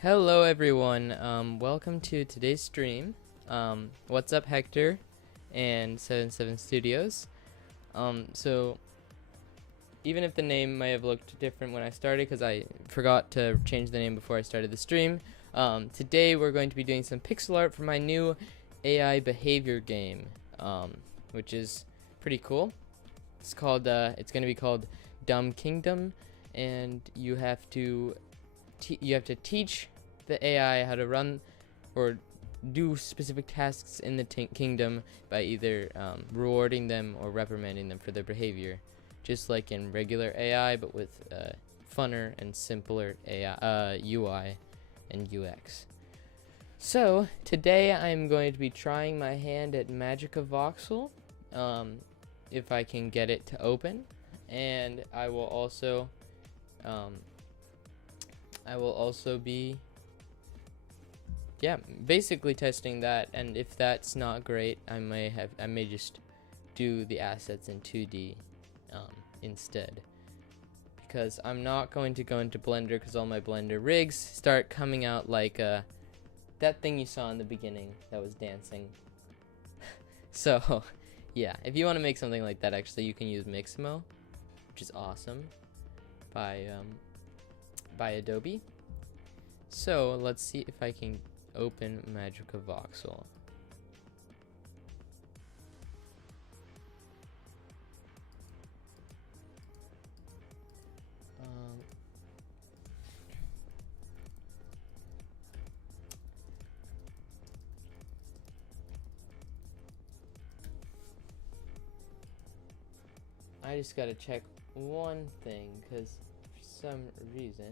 Hello everyone, welcome to today's stream. What's up, Hector and 77 Studios? So even if the name may have looked different when I started because I forgot to change the name before I started the stream, today we're going to be doing some pixel art for my new AI behavior game, which is pretty cool. It's going to be called Dumb Kingdom, and you have to teach the AI how to run or do specific tasks in the kingdom by either rewarding them or reprimanding them for their behavior, just like in regular AI, but with funner and simpler AI UI and UX. So today I'm going to be trying my hand at Magica Voxel, if I can get it to open, and I will also be basically testing that, and if that's not great, I may just do the assets in 2D instead, because I'm not going to go into Blender because all my Blender rigs start coming out like that thing you saw in the beginning that was dancing. So yeah, if you want to make something like that, actually you can use Mixamo, which is awesome, by Adobe. So let's see if I can open Magica Voxel. I just gotta check one thing, because for some reason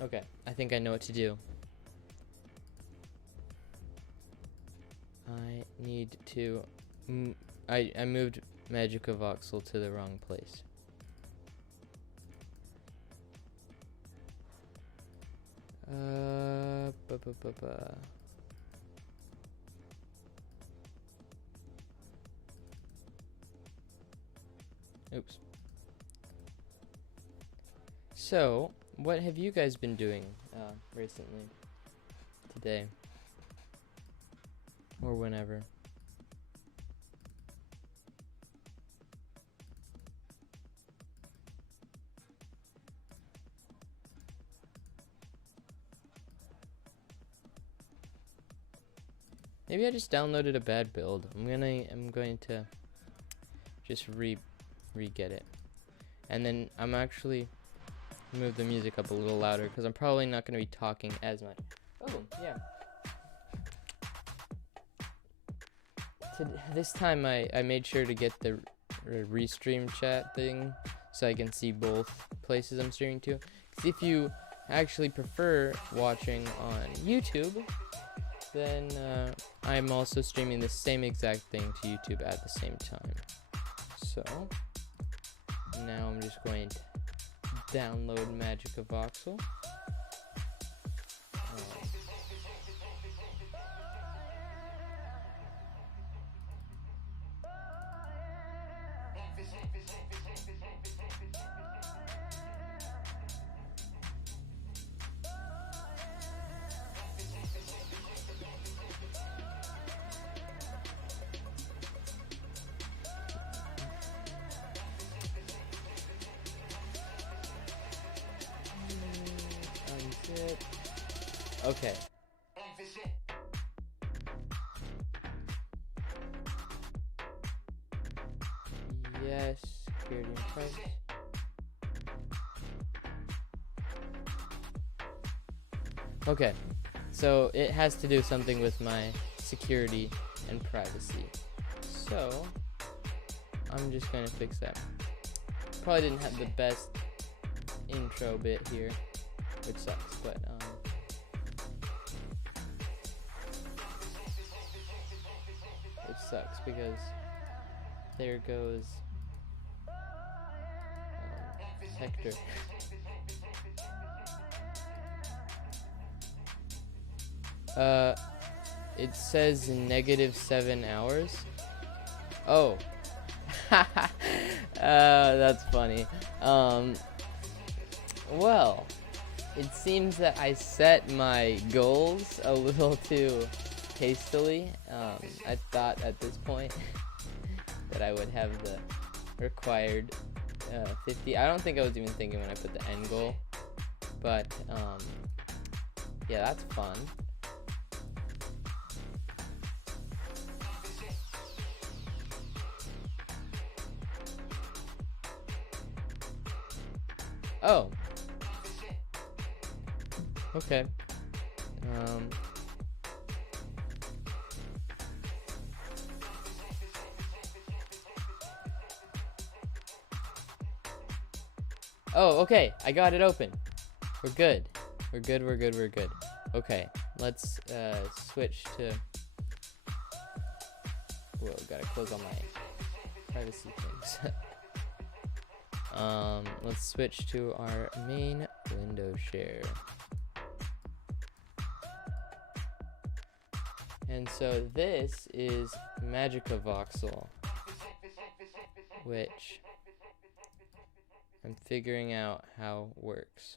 okay, I think I know what to do. I need to I moved Magica Voxel to the wrong place. Oops. So, what have you guys been doing recently? Today? Or whenever? Maybe I just downloaded a bad build. I'm going to just re-get it. And then I'm actually move the music up a little louder because I'm probably not going to be talking as much. Oh, yeah. This time I made sure to get the restream chat thing so I can see both places I'm streaming to. Because if you actually prefer watching on YouTube, then I'm also streaming the same exact thing to YouTube at the same time. So now I'm just going to download Magica Voxel. Okay. Yes, security and privacy. Okay, so it has to do something with my security and privacy. So I'm just gonna fix that. Probably didn't have the best intro bit here, which sucks, but it sucks because there goes Hector. It says -7 hours. Oh, That's funny. Well, it seems that I set my goals a little too hastily. I thought at this point that I would have the required 50. I don't think I was even thinking when I put the end goal, but yeah, that's fun. Oh. Okay. Oh, okay. I got it open. We're good. We're good. We're good. We're good. Okay. Let's switch to. Whoa, gotta close all my privacy things. Let's switch to our main window share. And so this is Magicavoxel, which I'm figuring out how works.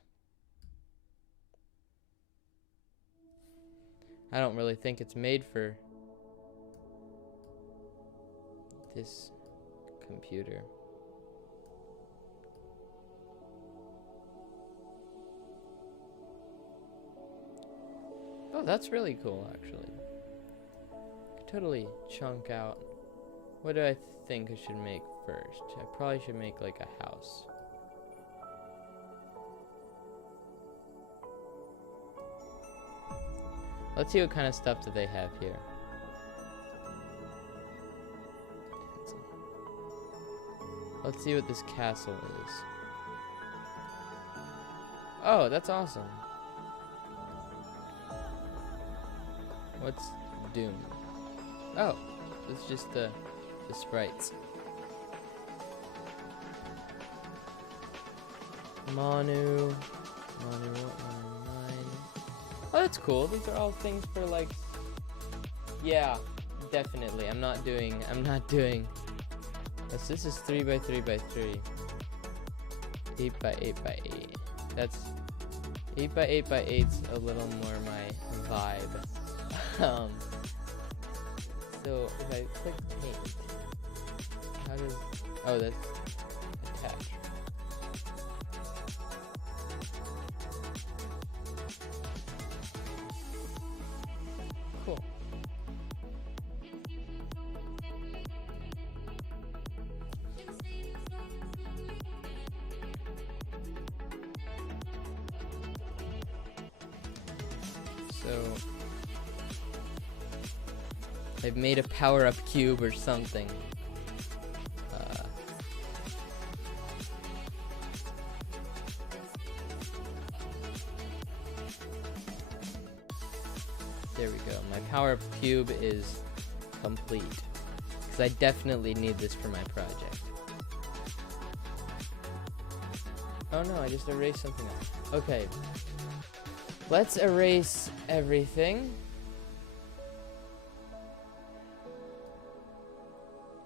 I don't really think it's made for this computer. Oh, that's really cool, actually. Could totally chunk out. What do I think I should make first? I probably should make like a house. Let's see what kind of stuff do they have here. Let's see what this castle is. Oh, that's awesome. What's Doom? Oh, it's just the sprites. Manu, what? Mine. Oh, that's cool. These are all things for like. Yeah, definitely. I'm not doing. This is 3 by 3 by 3. 8 by 8 by 8. That's 8 by 8 by 8's a little more my vibe. So if I click paint, how does, oh, that's attach. Cool. So I've made a power-up cube or something. There we go. My power-up cube is complete. Because I definitely need this for my project. Oh no, I just erased something else. Okay. Let's erase everything.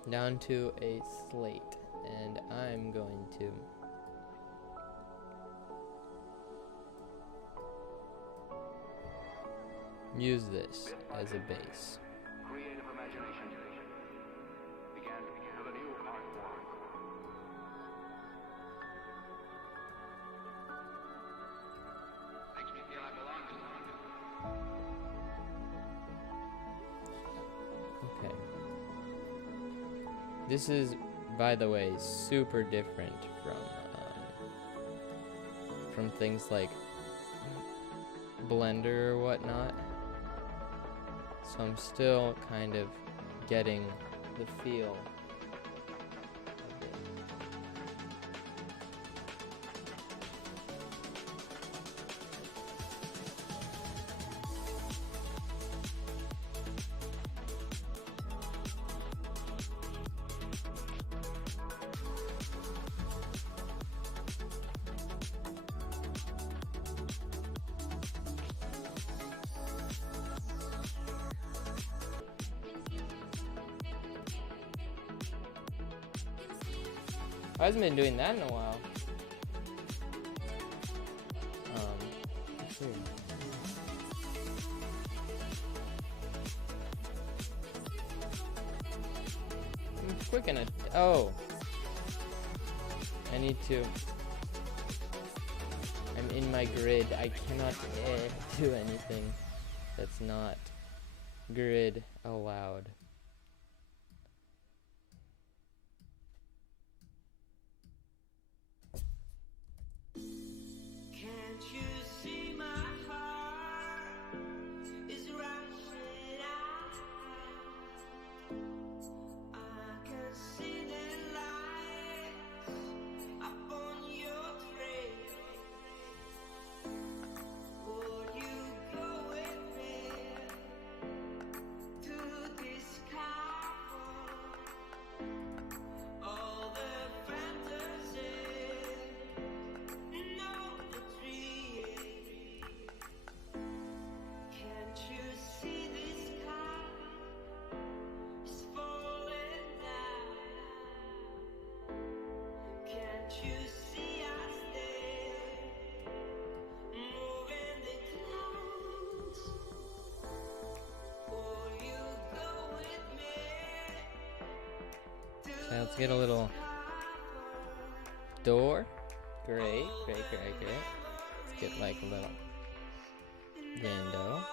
Down to a slate, and I'm going to use this as a base. Creative imagination began with a new art form. Makes me feel I belong to something. Okay. This is, by the way, super different from things like Blender or whatnot. So I'm still kind of getting the feel of it. I hasn't been doing that in a while. Let's see. I'm quick enough. Oh. I need to. I'm in my grid. I cannot do anything that's not grid allowed. Okay, let's get a little door. Great. Let's get like a little window.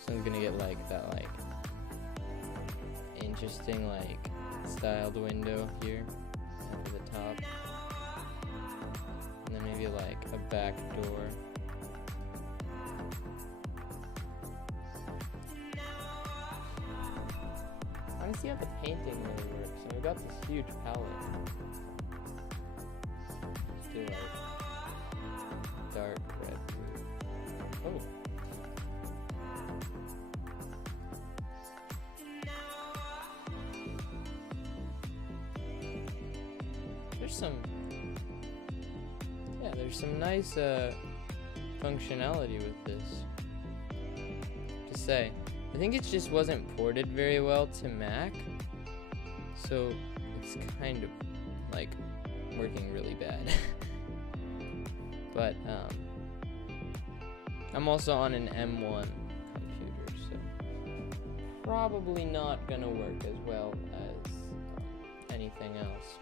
So I'm gonna get like that like interesting like styled window here at the top. And then maybe like a back door. I want to see how the painting really works. And we've got this huge palette. Let's do like dark red. Oh. There's some nice functionality with this. To say, I think it just wasn't ported very well to Mac, so it's kind of like working really bad. But I'm also on an M1 computer, so probably not gonna work as well as anything else.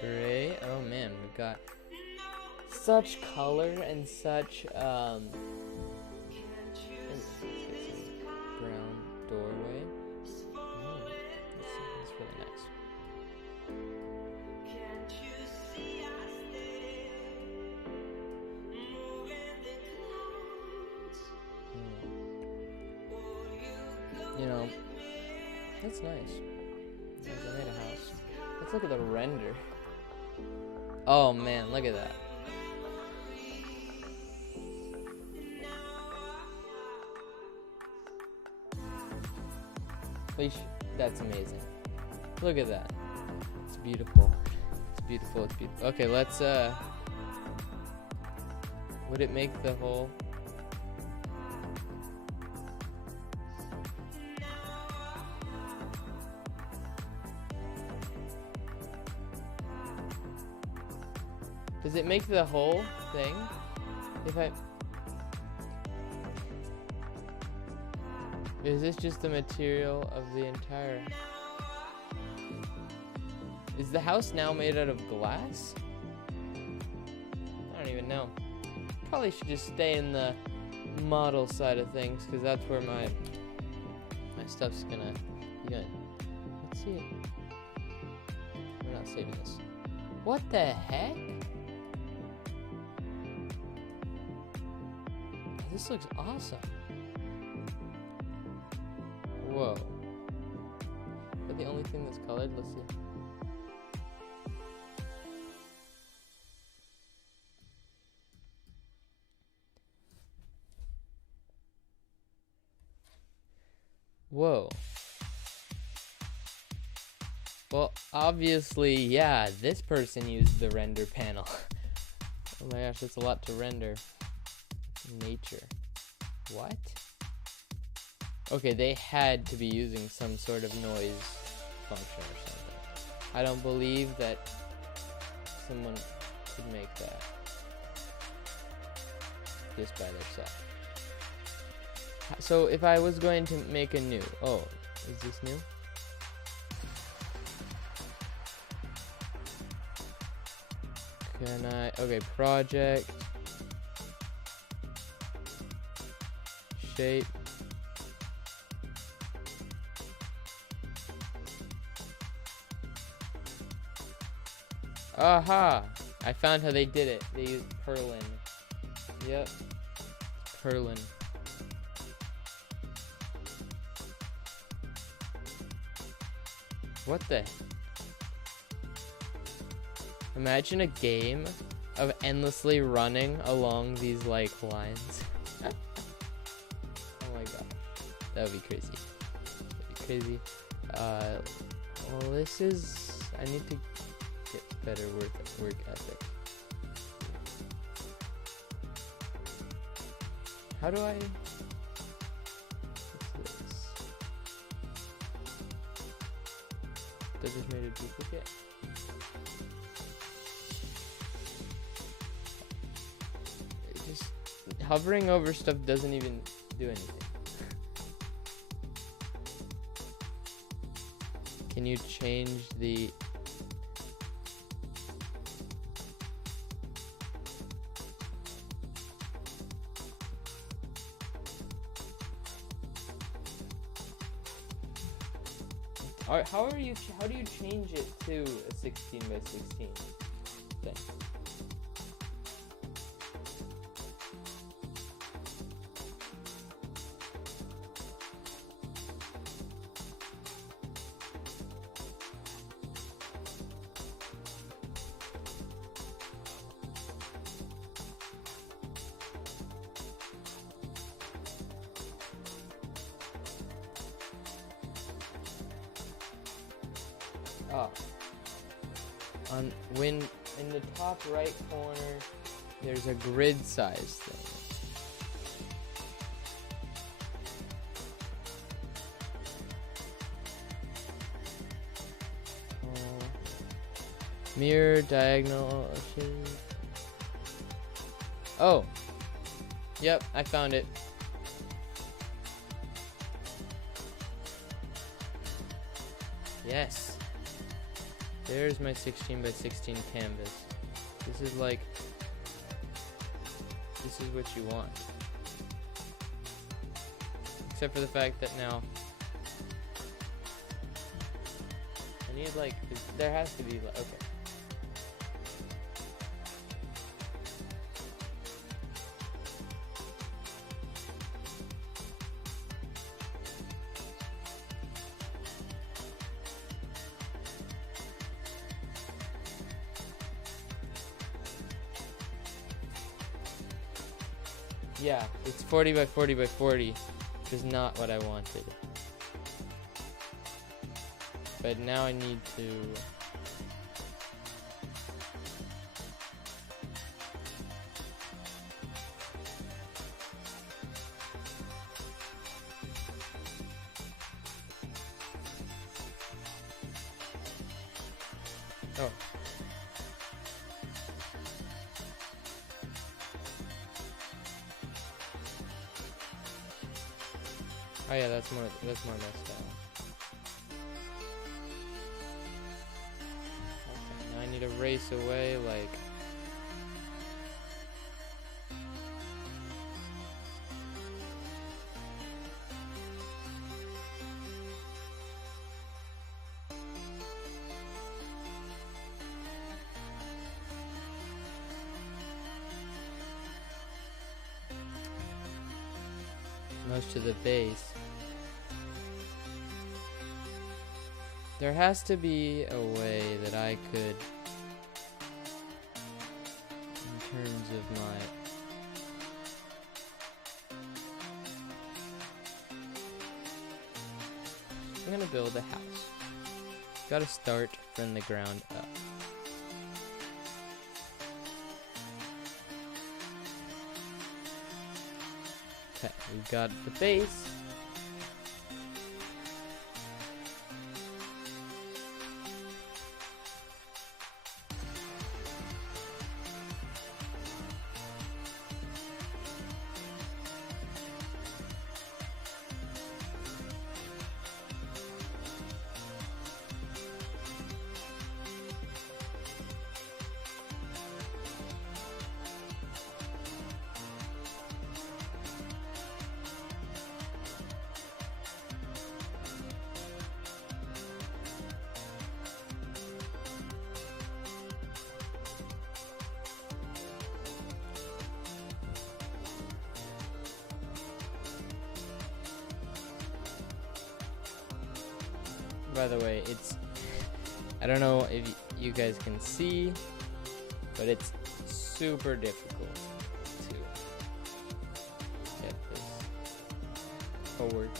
Great. Oh man, we've got such color and such brown doorway. That's really nice. You know, that's nice. I made a house. Let's look at the render. Oh man, look at that. That's amazing. Look at that. It's beautiful. It's beautiful. It's beautiful. Okay, let's would it make the whole Does it make the whole thing? Is this just the material of the entire... Is the house now made out of glass? I don't even know. Probably should just stay in the model side of things, because that's where my stuff's gonna be going. Let's see it. We're not saving this. What the heck? This looks awesome. Whoa. Is that the only thing that's colored? Let's see. Whoa. Well, obviously, yeah, this person used the render panel. Oh my gosh, that's a lot to render. Nature. What? Okay, they had to be using some sort of noise function or something. I don't believe that someone could make that just by themselves. So if I was going to make a new, oh, is this new? Can I, okay, project, shape, aha, I found how they did it. They used Perlin. Yep, Perlin. What the? Imagine a game of endlessly running along these like lines. Oh my god, that would be crazy. That'd be crazy. Well, this is. I need to get better work ethic. How do I? What's this? That just made a duplicate. Hovering over stuff doesn't even do anything. Can you change the... How do you change it to a 16 by 16 thing? Oh. When in the top right corner, there's a grid size thing. Mirror diagonal shape. Oh. Yep, I found it. Yes. There's my 16 by 16 canvas. This is like, this is what you want. Except for the fact that now, I need like, there has to be, like, okay. Yeah, it's 40 by 40 by 40, which is not what I wanted. But now I need to... Oh. Oh yeah, that's more my style. Okay, now I need to race away like... most to the base. There has to be a way that I could, in terms of my... I'm gonna build a house. Gotta start from the ground up. Okay, we've got the base. By the way, it's, I don't know if you guys can see, but it's super difficult to get this working.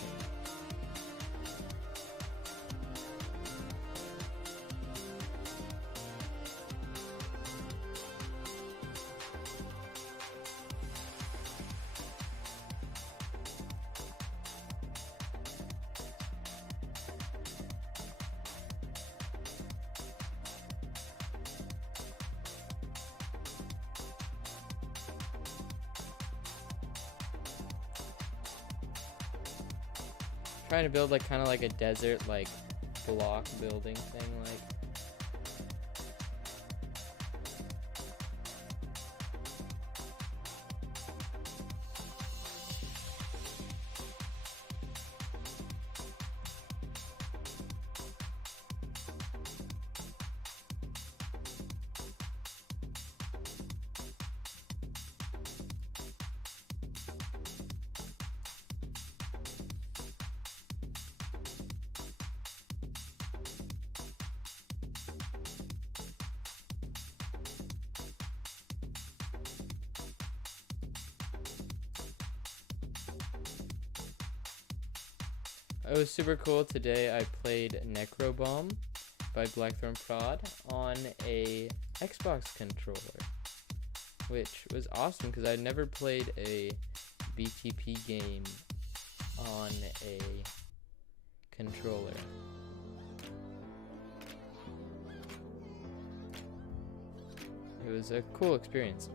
Trying to build like kind of like a desert like block building thing, like. It was super cool. Today I played Necrobomb by Blackthorn Prod on a Xbox controller, which was awesome because I'd never played a BTP game on a controller. It was a cool experience.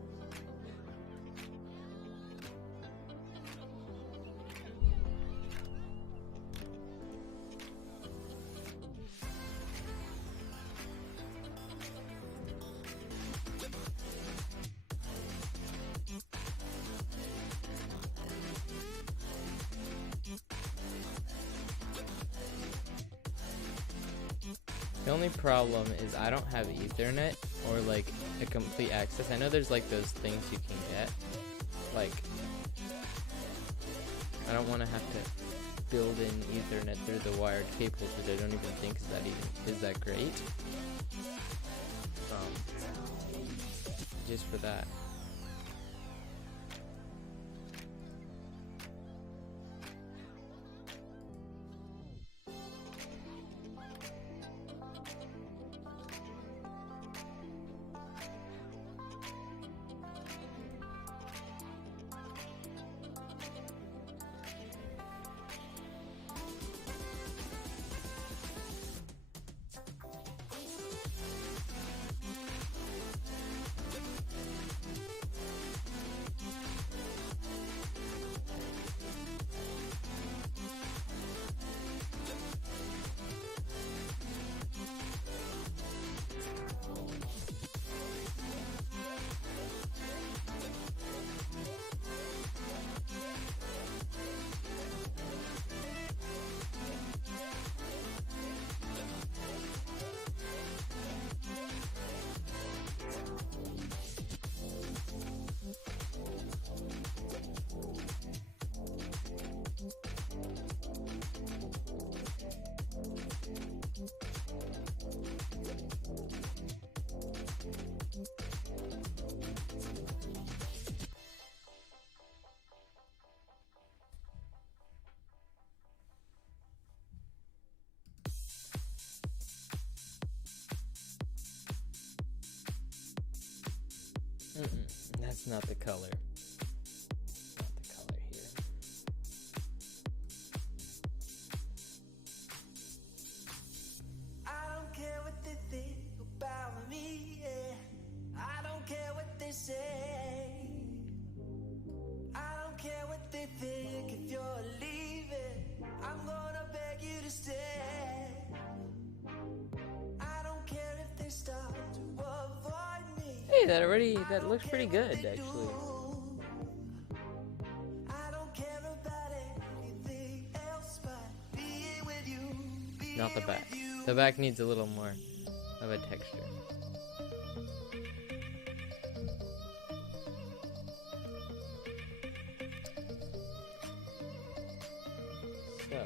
The only problem is I don't have Ethernet or like a complete access. I know there's like those things you can get. Like, I don't want to have to build in Ethernet through the wired cables, which I don't even think is that great. Just for that. That's not the color. Not the color here. I don't care what they think about me, yeah. I don't care what they say. I don't care what they think if you're leaving. I'm gonna beg you to stay. I don't care if they start to avoid me. Hey, that looks pretty good, actually. I don't care about anything else but being with you. Not the back. The back needs a little more of a texture. So,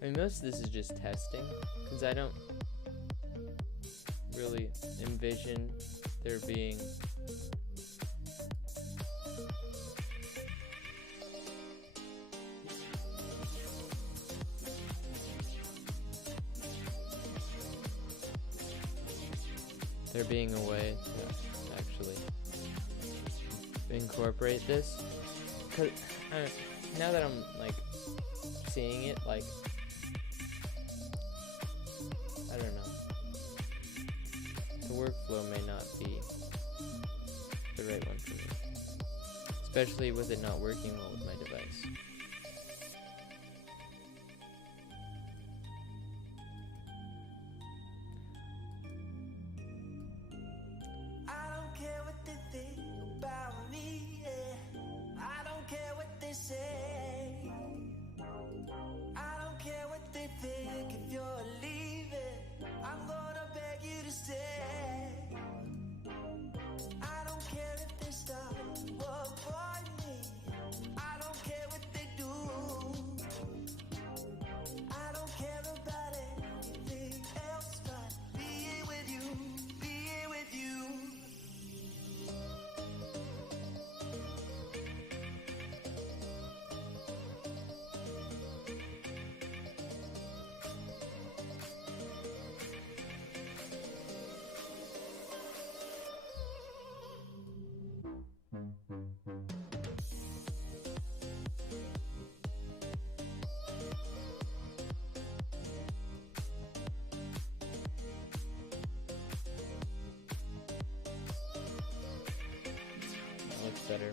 I mean, most of this is just testing, because I don't really envision there being a way to actually incorporate this, because now that I'm like seeing it, like, I don't know, the workflow may not be the right one for me, especially with it not working well with my device. I don't care what they think about me, yeah. I don't care what they say. I don't care what they think if you're leaving. I'm gonna beg you to stay. I don't care if they start to avoid me. I don't care what they do. I don't care about anything else but being with you, being with you. That looks better.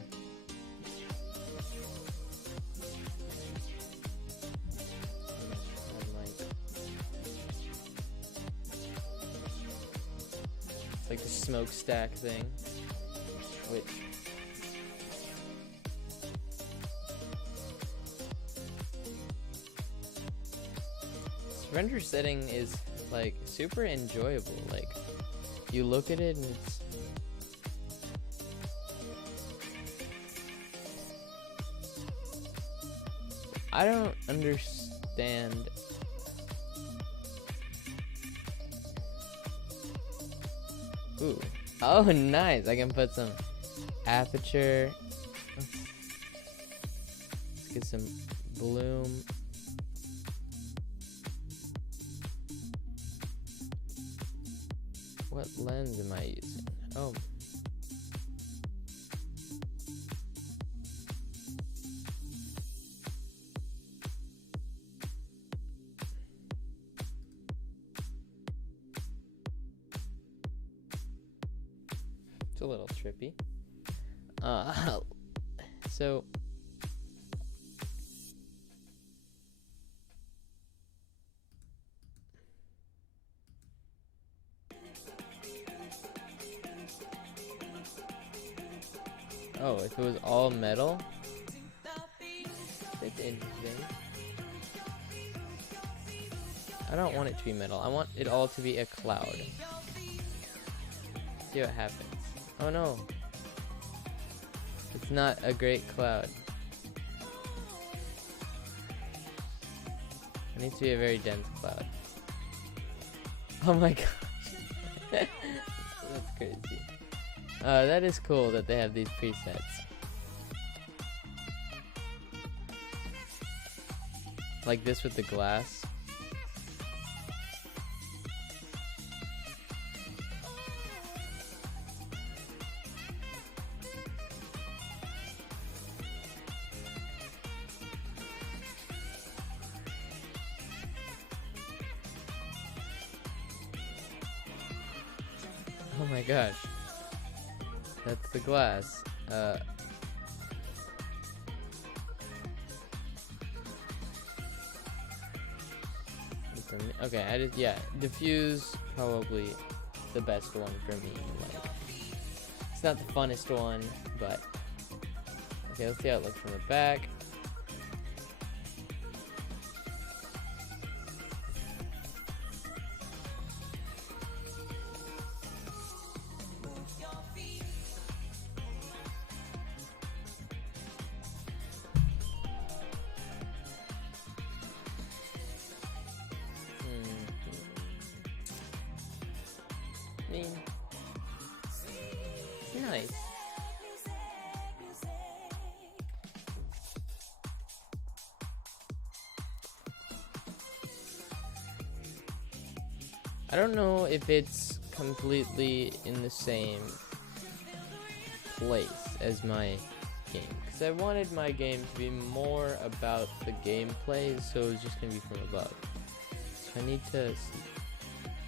It's like the smokestack thing, which this render setting is like super enjoyable. Like, you look at it and it's I don't understand. Ooh. Oh, nice. I can put some aperture. Let's get some bloom. What lens am I using? Oh. It's a little trippy. So oh, if it was all metal, that's interesting. I don't want it to be metal. I want it all to be a cloud. See what happens. Oh no. It's not a great cloud. It needs to be a very dense cloud. Oh my gosh. That's crazy. That is cool that they have these presets. Like this with the glass. Oh my gosh. That's the glass. Okay, yeah, diffuse probably the best one for me. Like, it's not the funnest one, but okay, let's see how it looks from the back. Nice. I don't know if it's completely in the same place as my game, because I wanted my game to be more about the gameplay, so it's just gonna be from above. So I need to see.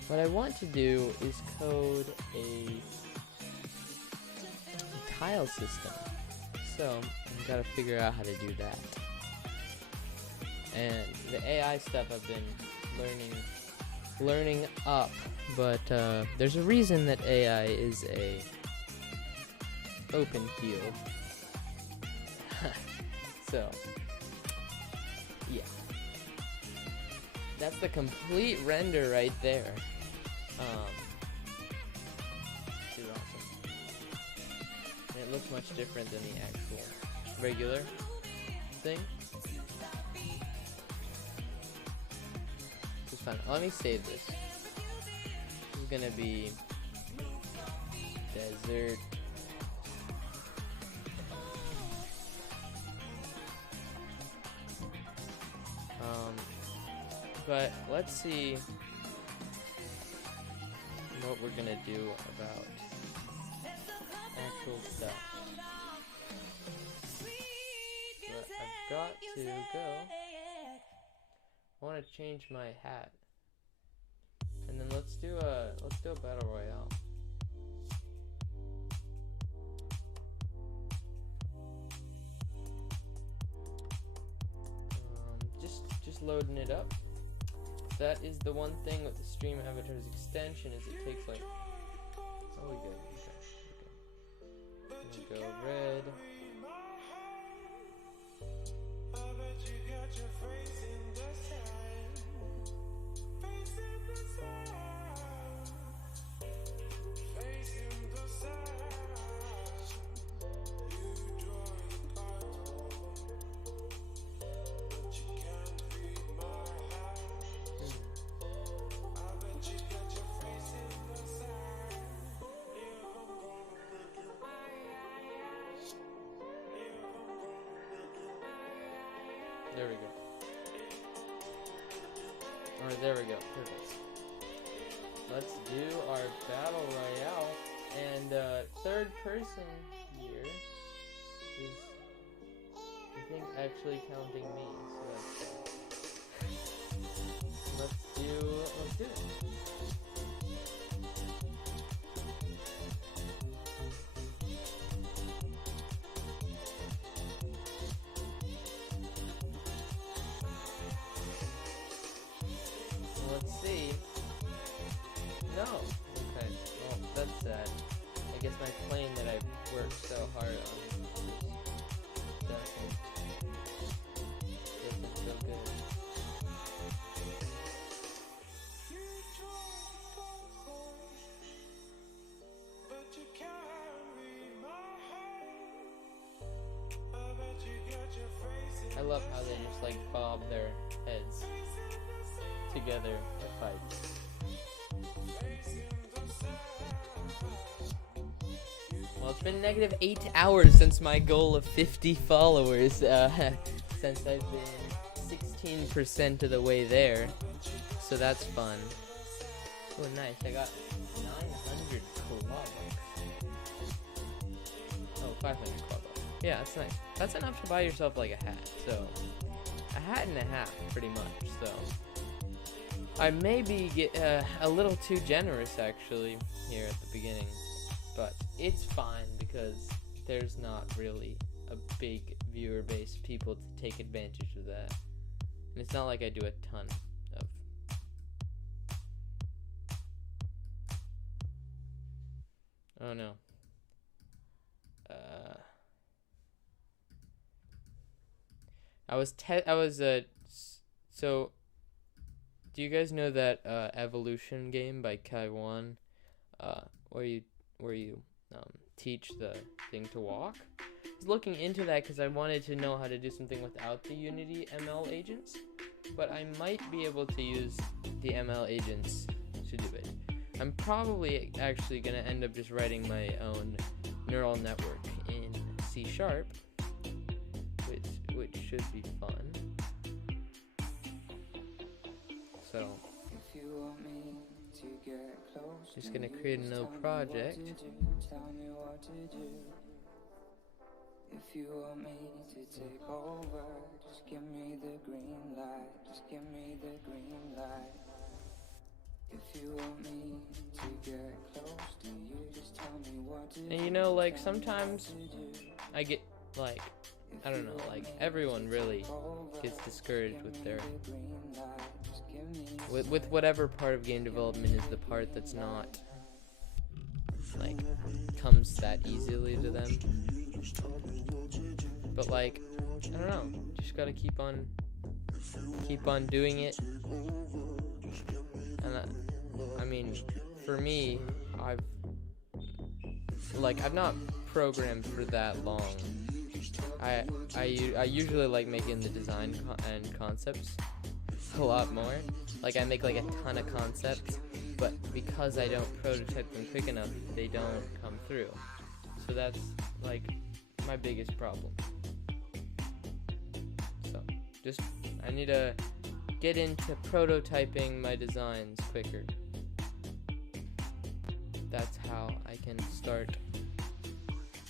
What I want to do is code a tile system, so I've got to figure out how to do that. And the AI stuff I've been learning up, but there's a reason that AI is a open field. So yeah, that's the complete render right there. Dude, awesome. And it looks much different than the actual regular thing. It's fun. Let me save this. This is gonna be desert. But let's see what we're gonna do about actual stuff. But I've got to go. I want to change my hat, and then let's do a battle royale. Just loading it up. That is the one thing with the stream avatar's extension, is it takes like, oh, we good. Okay. We'll go red. There we go. Alright, there we go. Perfect. Let's do our battle royale. And third person here is, I think, actually counting me. So let's do it. Let's see. No. Okay. Well, that's sad. I guess my plane that I worked so hard on doesn't feel good. I love how they just like bob their heads together to fight. Well, it's been negative 8 hours since my goal of 50 followers, since I've been 16% of the way there, so that's fun. Oh, nice! I got 900 claw. Oh, 500 claw. Yeah, that's nice. That's enough to buy yourself like a hat. So, a hat and a half, pretty much. So, I may be a little too generous actually here at the beginning, but it's fine because there's not really a big viewer base of people to take advantage of that, and it's not like I do a ton of. Oh no. So do you guys know that evolution game by Kaiwan, where you teach the thing to walk? I was looking into that because I wanted to know how to do something without the Unity ML agents, but I might be able to use the ML agents to do it. I'm probably actually gonna end up just writing my own neural network in C#, which should be fun. So, just gonna create a new project. If you want me to take over, just give me the green light. Just give me the green light. If you want me to get close to you, just tell me what to do. And you know, like, sometimes I get, like, I don't know, like, everyone really gets discouraged with their, with whatever part of game development is the part that's not, like, comes that easily to them. But, like, I don't know, just gotta keep on doing it. And I mean, for me, I've not programmed for that long. I usually like making the design and concepts a lot more. Like, I make like a ton of concepts, but because I don't prototype them quick enough, they don't come through. So that's like my biggest problem. So just I need to get into prototyping my designs quicker. That's how I can start,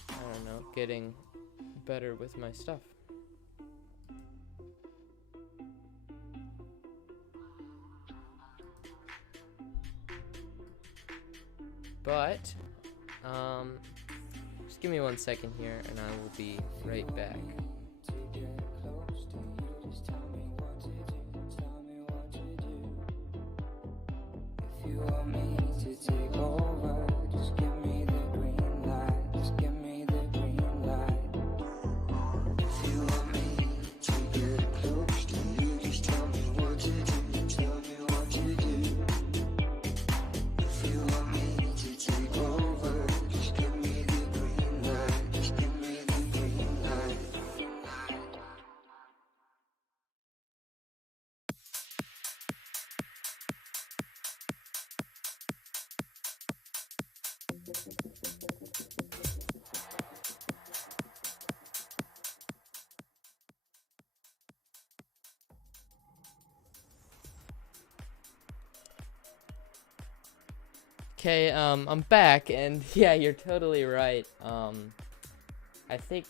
I don't know, getting better with my stuff. But just give me 1 second here and I will be right back. If you want me to take over, just give me the green light. Just give me the green light. If you want me to get close to you, just tell me what to do. Tell me what to do. If you want me to take over, just give me the green light. Just give me the green light. Okay, I'm back, and yeah, you're totally right. I think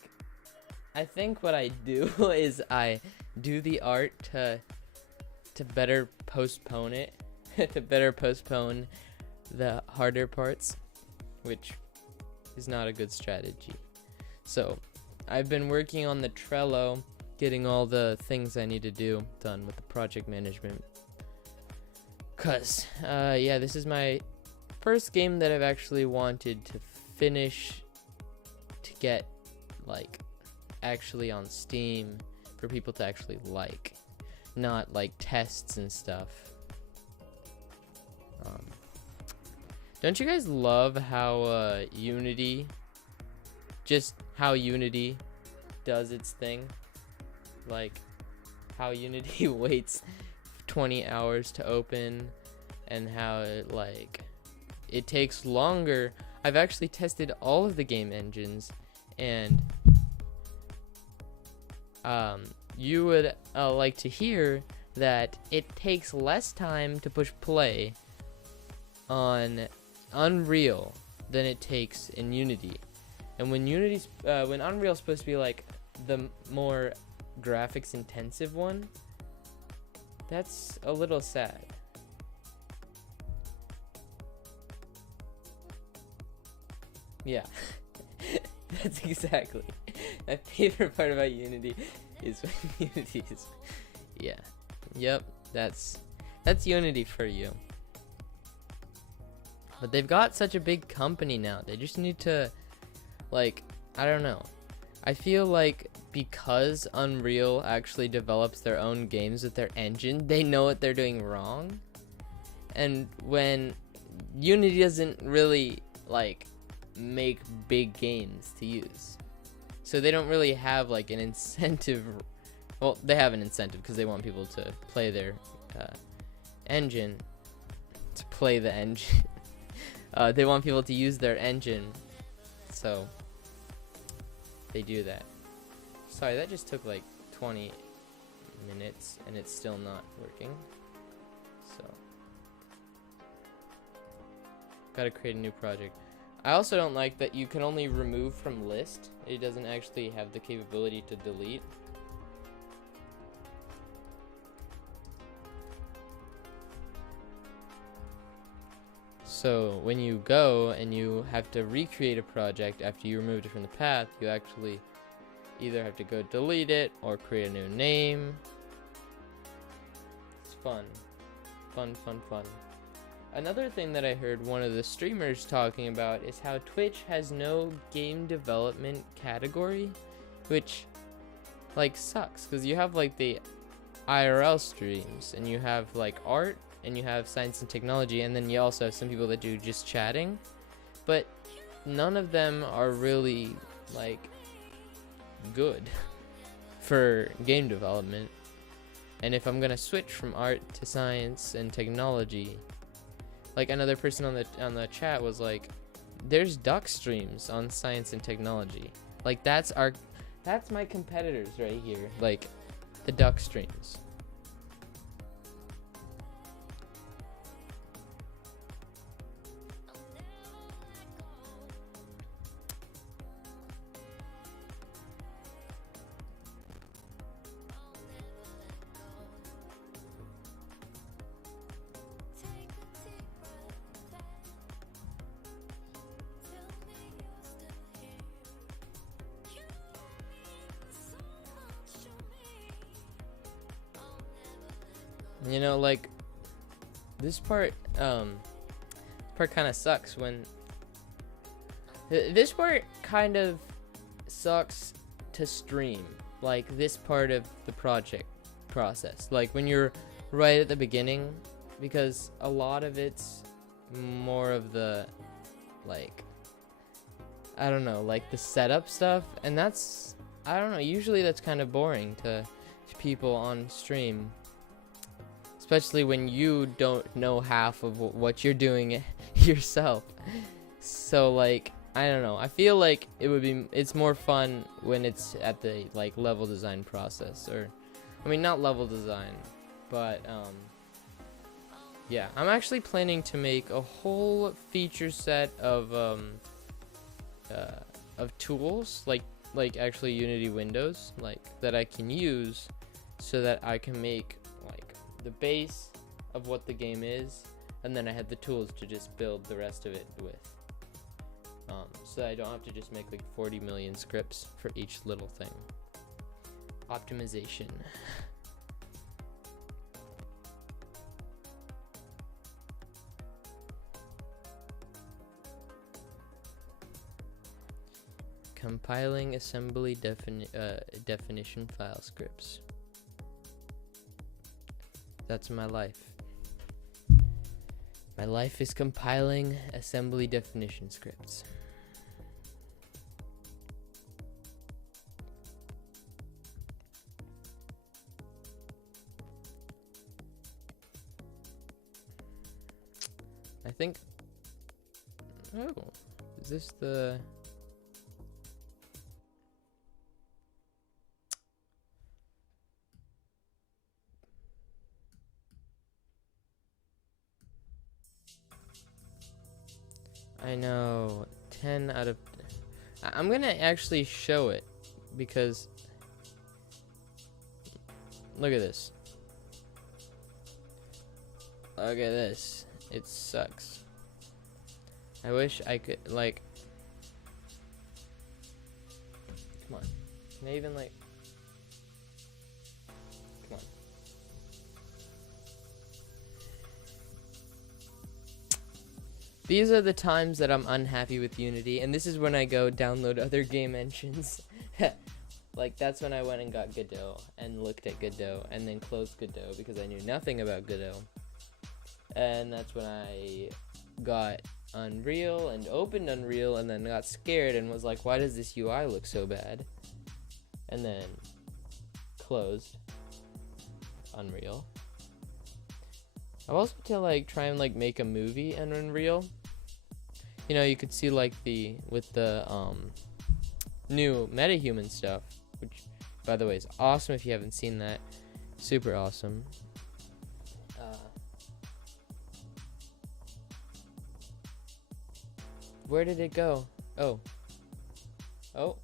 what I do is I do the art to better postpone it, to better postpone the harder parts, which is not a good strategy. So, I've been working on the Trello, getting all the things I need to do done with the project management. 'Cause, yeah, this is my first game that I've actually wanted to finish to get, like, actually on Steam for people to actually like, not like tests and stuff. Don't you guys love how Unity does its thing? Like, how Unity waits 20 hours to open, and how it takes longer. I've actually tested all of the game engines, and you would like to hear that it takes less time to push play on Unreal than it takes in Unity. And when when Unreal's supposed to be like the more graphics intensive one, that's a little sad. Yeah. That's exactly. My favorite part about Unity is when Unity is, yeah. Yep, that's Unity for you. But they've got such a big company now. They just need to, like, I don't know. I feel like because Unreal actually develops their own games with their engine, they know what they're doing wrong. And when Unity doesn't really, like, make big games to use, so they don't really have like an incentive. Well, they have an incentive because they want people to play their engine, to play the engine. They want people to use their engine, so they do that. Sorry, that just took like 20 minutes and it's still not working, so gotta create a new project. I also don't like that you can only remove from list. It doesn't actually have the capability to delete. So when you go and you have to recreate a project after you removed it from the path, you actually either have to go delete it or create a new name. It's fun. Fun, fun, fun. Another thing that I heard one of the streamers talking about is how Twitch has no game development category, which like sucks because you have like the IRL streams and you have like art and you have science and technology, and then you also have some people that do just chatting, but none of them are really like good for game development. And if I'm gonna switch from art to science and technology, like another person on the chat was like, there's duck streams on science and technology. Like that's my competitors right here. Like the duck streams. You know, like this part kind of sucks when this part kind of sucks to stream, like this part of the project process, like when you're right at the beginning, because a lot of it's more of the, like, I don't know, like the setup stuff, and that's, I don't know, usually that's kind of boring to people on stream. Especially when you don't know half of what you're doing yourself. So like, I don't know. I feel like it's more fun when it's at the like level design process, or I mean not level design, but yeah, I'm actually planning to make a whole feature set of tools, like actually Unity windows, like that I can use so that I can make the base of what the game is, and then I have the tools to just build the rest of it with, so that I don't have to just make like 40 million scripts for each little thing. Optimization. Compiling assembly definition file scripts. That's my life. My life is compiling assembly definition scripts. I think, oh, is this the, I know. 10 out of... I'm gonna actually show it because... Look at this. Look at this. It sucks. I wish I could, like... Come on. Can I even, like... Come on. These are the times that I'm unhappy with Unity, and this is when I go download other game engines. Like, that's when I went and got Godot, and looked at Godot, and then closed Godot, because I knew nothing about Godot. And that's when I got Unreal, and opened Unreal, and then got scared, and was like, why does this UI look so bad? And then closed Unreal. I was to like try and like make a movie in Unreal. You know, you could see like with the new MetaHuman stuff, which by the way is awesome if you haven't seen that. Super awesome. Where did it go? Oh. Oh.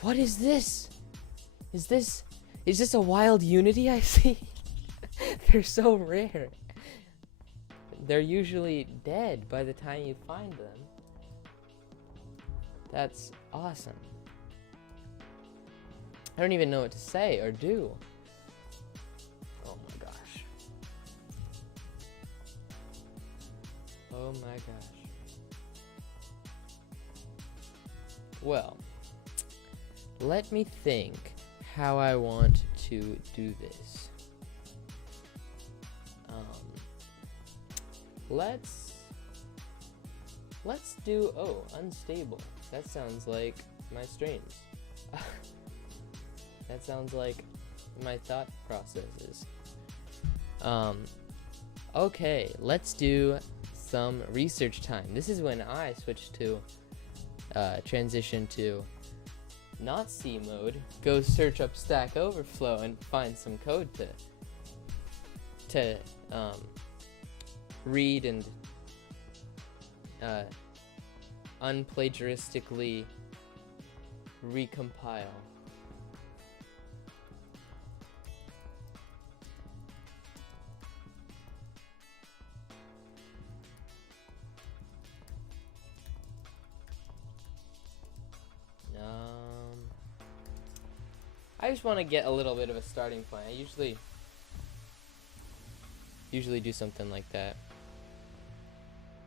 What is this? Is this a wild Unity I see? They're so rare. They're usually dead by the time you find them. That's awesome. I don't even know what to say or do. Oh my gosh. Oh my gosh. Well, let me think how I want to do this. Let's do, unstable. That sounds like my streams. That sounds like my thought processes. Okay, let's do some research time. This is when I switch to transition to not C mode, go search up Stack Overflow and find some code to read and unplagiaristically recompile. I just want to get a little bit of a starting point. I usually do something like that.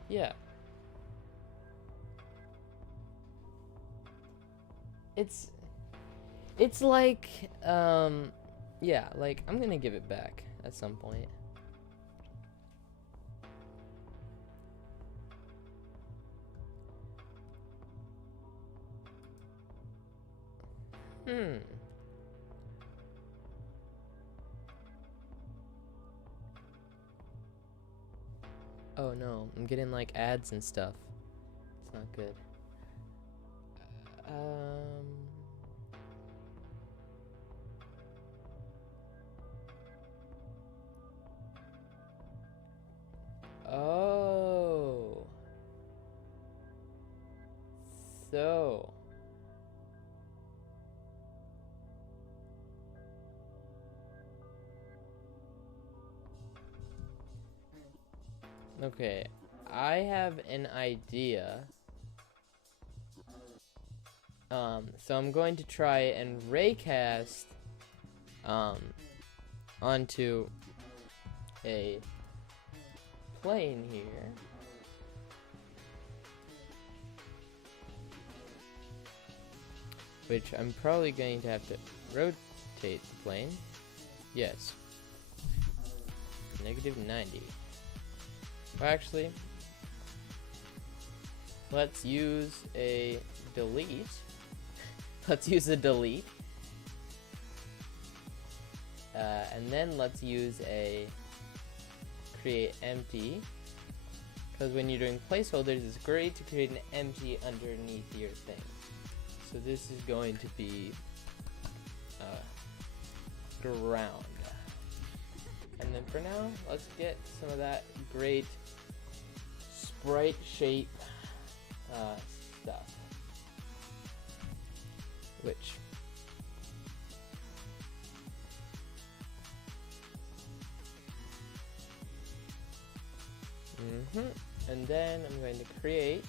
Yeah. It's like yeah, like I'm gonna give it back at some point. Oh no, I'm getting like ads and stuff. It's not good. Oh. So. Okay, I have an idea. So I'm going to try and raycast onto a plane here. Which I'm probably going to have to rotate the plane. Yes. -90. Well, actually, let's use a delete. Let's use a delete. And then let's use a create empty. Because when you're doing placeholders, it's great to create an empty underneath your thing. So this is going to be ground. And then for now, let's get some of that great sprite shape stuff. Which and then I'm going to create,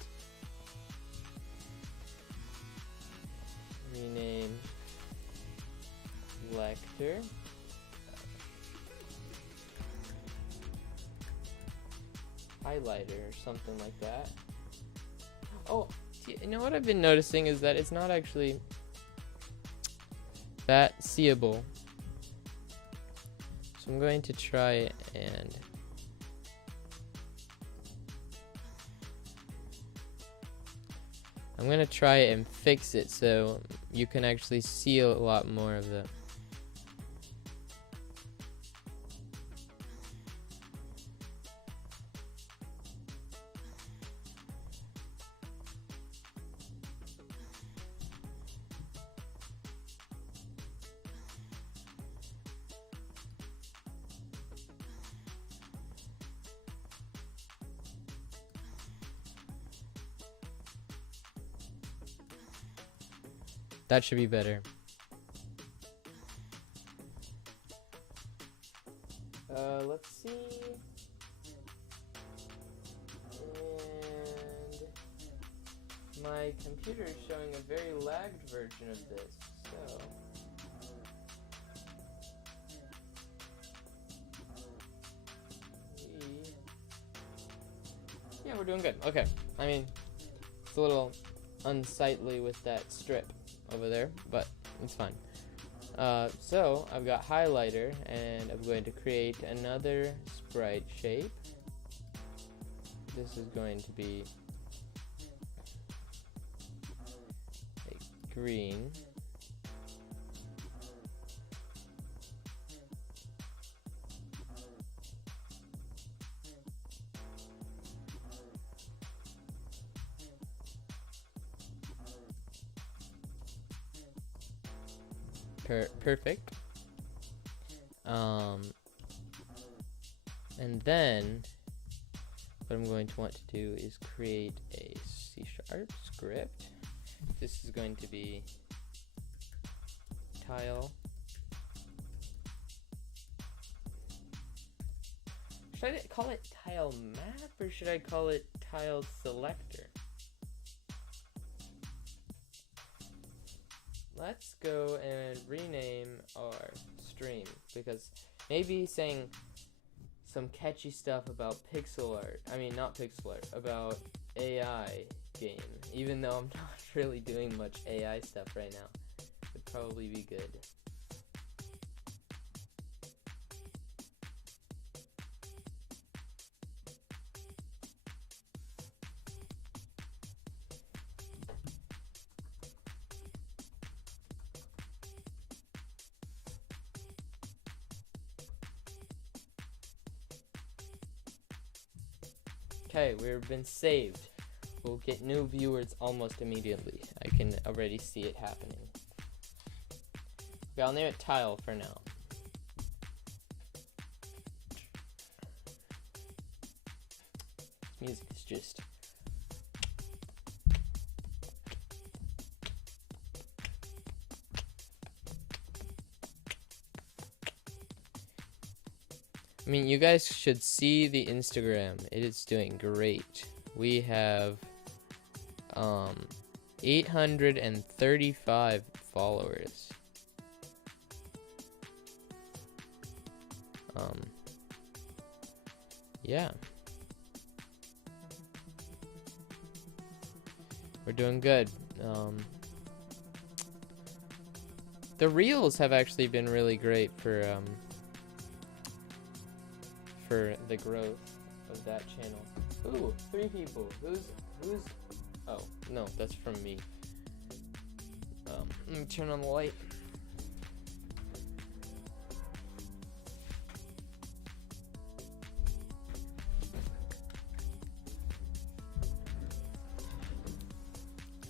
rename lector, highlighter or something like that. Oh, you know what I've been noticing is that it's not actually that seeable. So I'm going to try and fix it so you can actually see a lot more of the that should be better. Let's see. And my computer is showing a very lagged version of this, so yeah, we're doing good. Okay, I mean, it's a little unsightly with that strip over there, but it's fine. So I've got highlighter, and I'm going to create another sprite shape. This is going to be a green. Perfect. And then what I'm going to want to do is create a C# script. This is going to be tile. Should I call it tile map or should I call it tile selector? Let's go and rename our stream, because maybe saying some catchy stuff about pixel art, not pixel art, about AI game, even though I'm not really doing much AI stuff right now, would probably be good. Okay, we've been saved. We'll get new viewers almost immediately. I can already see it happening. Okay, I'll name it Tile for now. This music is just... you guys should see the Instagram. It is doing great. We have 835 followers. Yeah. We're doing good. The reels have actually been really great for the growth of that channel. Ooh, 3 people. Who's oh, no, that's from me. Let me turn on the light.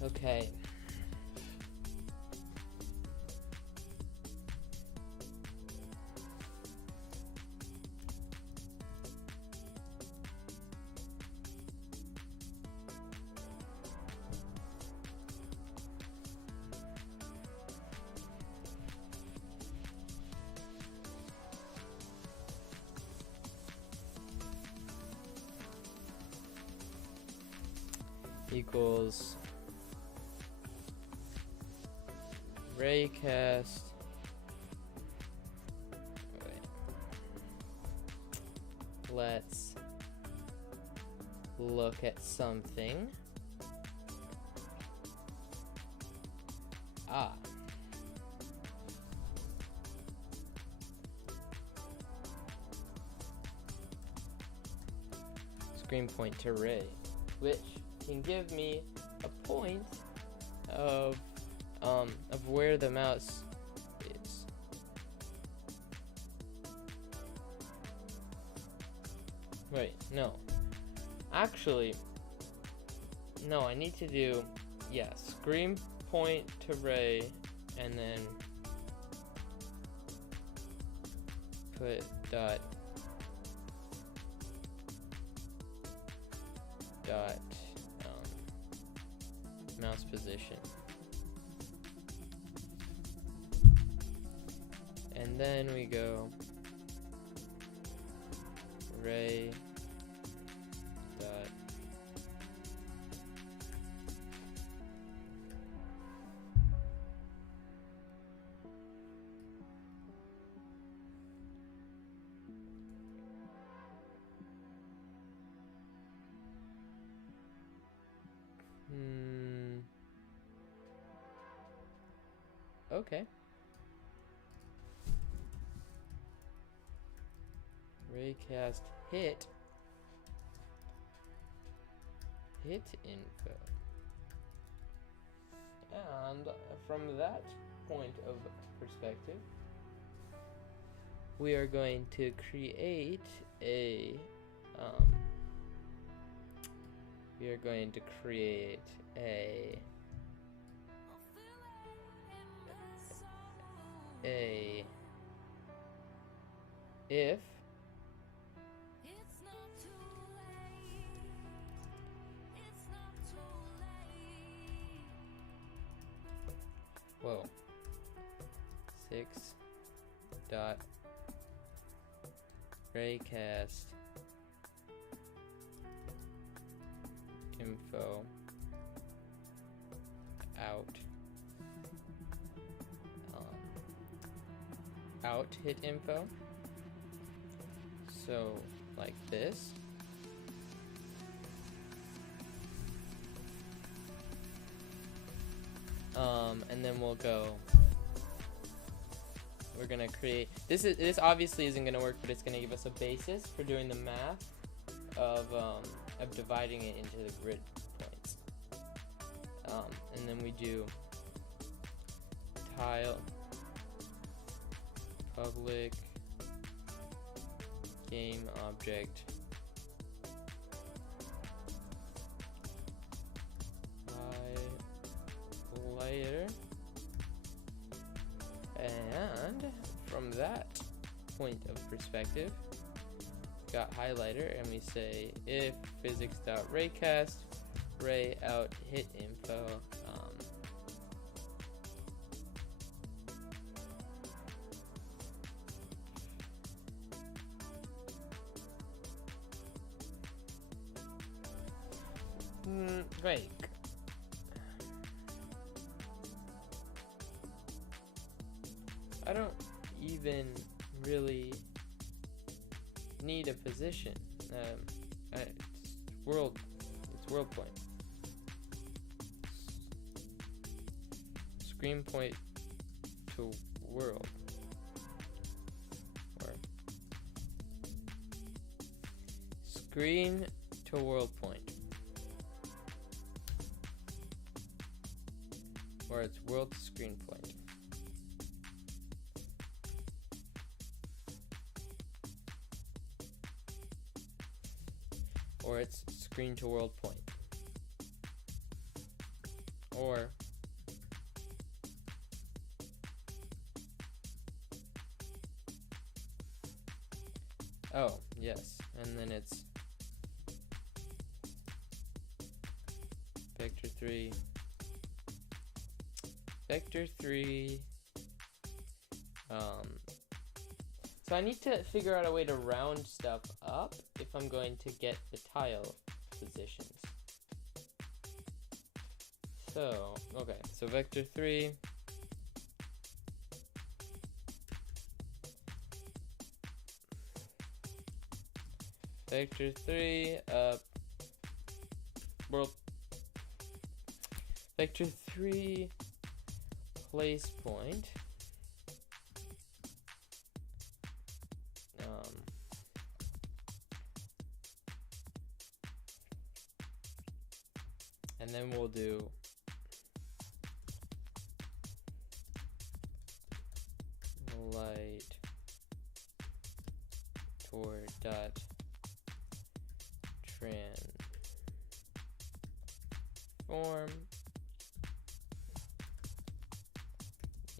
Okay. equals raycast. Wait. Let's look at something. Screen point to ray, which can give me a point of where the mouse is. Wait, no. Actually, no, I need to do, yeah, screen point to ray, and then put dot mouse position, and then we go ray dot okay. Raycast hit info. And from that point of perspective, we are going to create a if whoa 6 dot raycast info out hit info, so like this. And then we'll go, we're gonna create this obviously isn't gonna work, but it's gonna give us a basis for doing the math of dividing it into the grid points. And then we do tile public game object highlighter, and from that point of perspective, got highlighter, and we say if physics.raycast ray out hit info Right. I don't even really need a position. It's world point. Screen point to world. Or screen to world point. Or it's world screen point. Or it's screen to world point. Or oh, yes. And then it's vector 3. Vector 3. So I need to figure out a way to round stuff up if I'm going to get the tile positions. So, okay, so vector 3. Vector 3, world. Vector 3 place point. And then we'll do light toward dot transform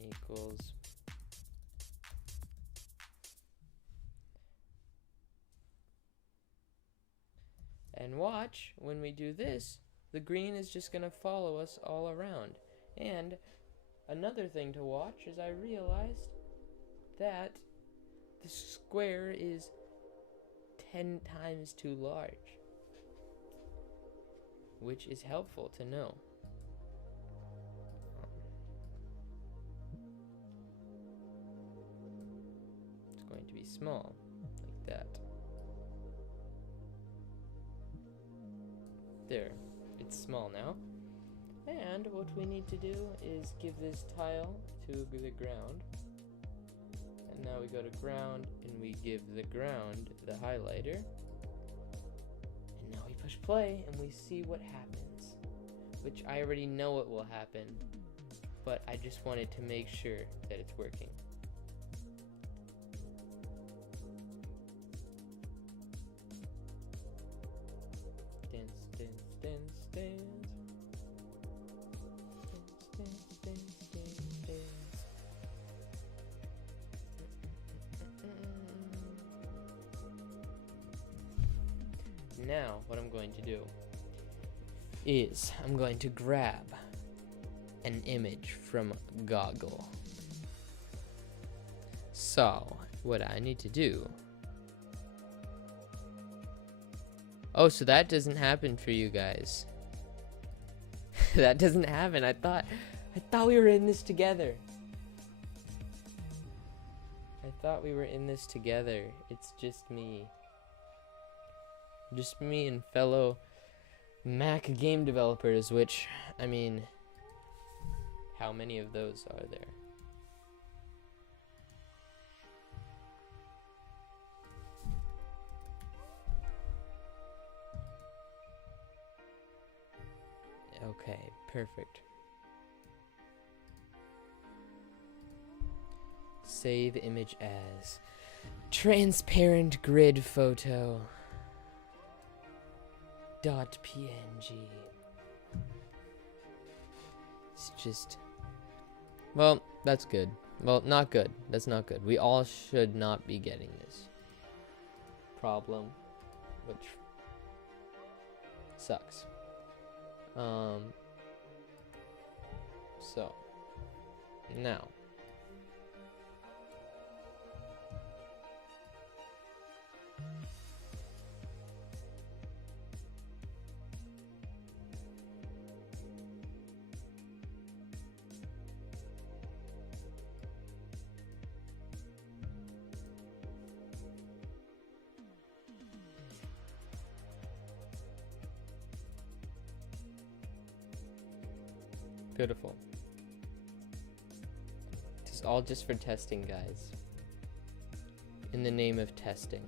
equals and watch when we do this, the green is just gonna follow us all around. And another thing to watch is I realized that the square is 10 times too large, which is helpful to know. It's going to be small, like that. There, it's small now. And what we need to do is give this tile to the ground. And now we go to ground and we give the ground the highlighter. And now we push play and we see what happens. Which I already know what will happen, but I just wanted to make sure that it's working. Dance, dance, dance, dance. Dance, dance, dance, dance, dance. Now, what I'm going to do is I'm going to grab an image from Goggle. So, what I need to do... Oh, so that doesn't happen for you guys. That doesn't happen. I thought we were in this together. I thought we were in this together. It's just me. Just me and fellow Mac game developers, which, I mean, how many of those are there? Okay, perfect. Save image as transparent grid photo .png. It's just, well, that's good. Well, not good. That's not good. We all should not be getting this problem, which sucks. So now beautiful. This is all just for testing, guys. In the name of testing.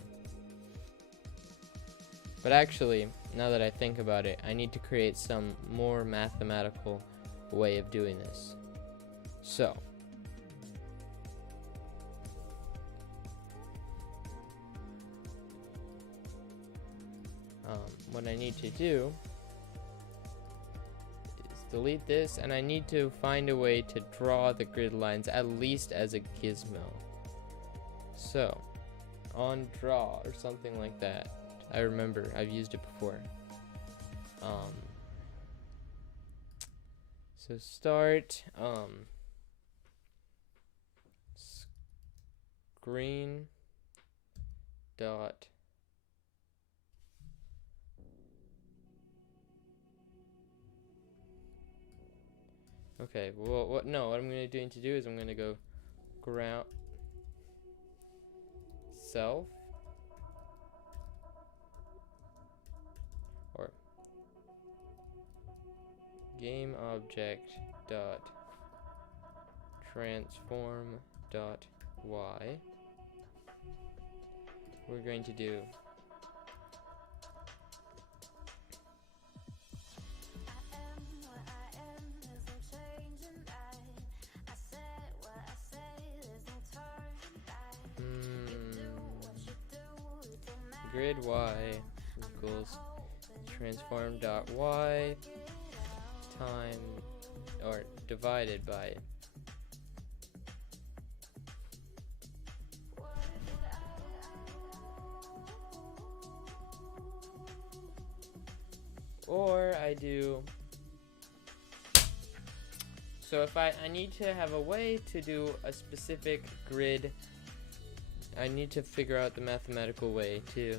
But actually, now that I think about it, I need to create some more mathematical way of doing this. So, what I need to do delete this, and I need to find a way to draw the grid lines at least as a gizmo. So, on draw or something like that. I remember I've used it before. So start screen dot Okay, well, what I'm going to do is I'm going to go ground self or game object dot transform dot y. We're going to do grid y equals transform dot y time or divided by or I do so if I need to have a way to do a specific grid. I need to figure out the mathematical way to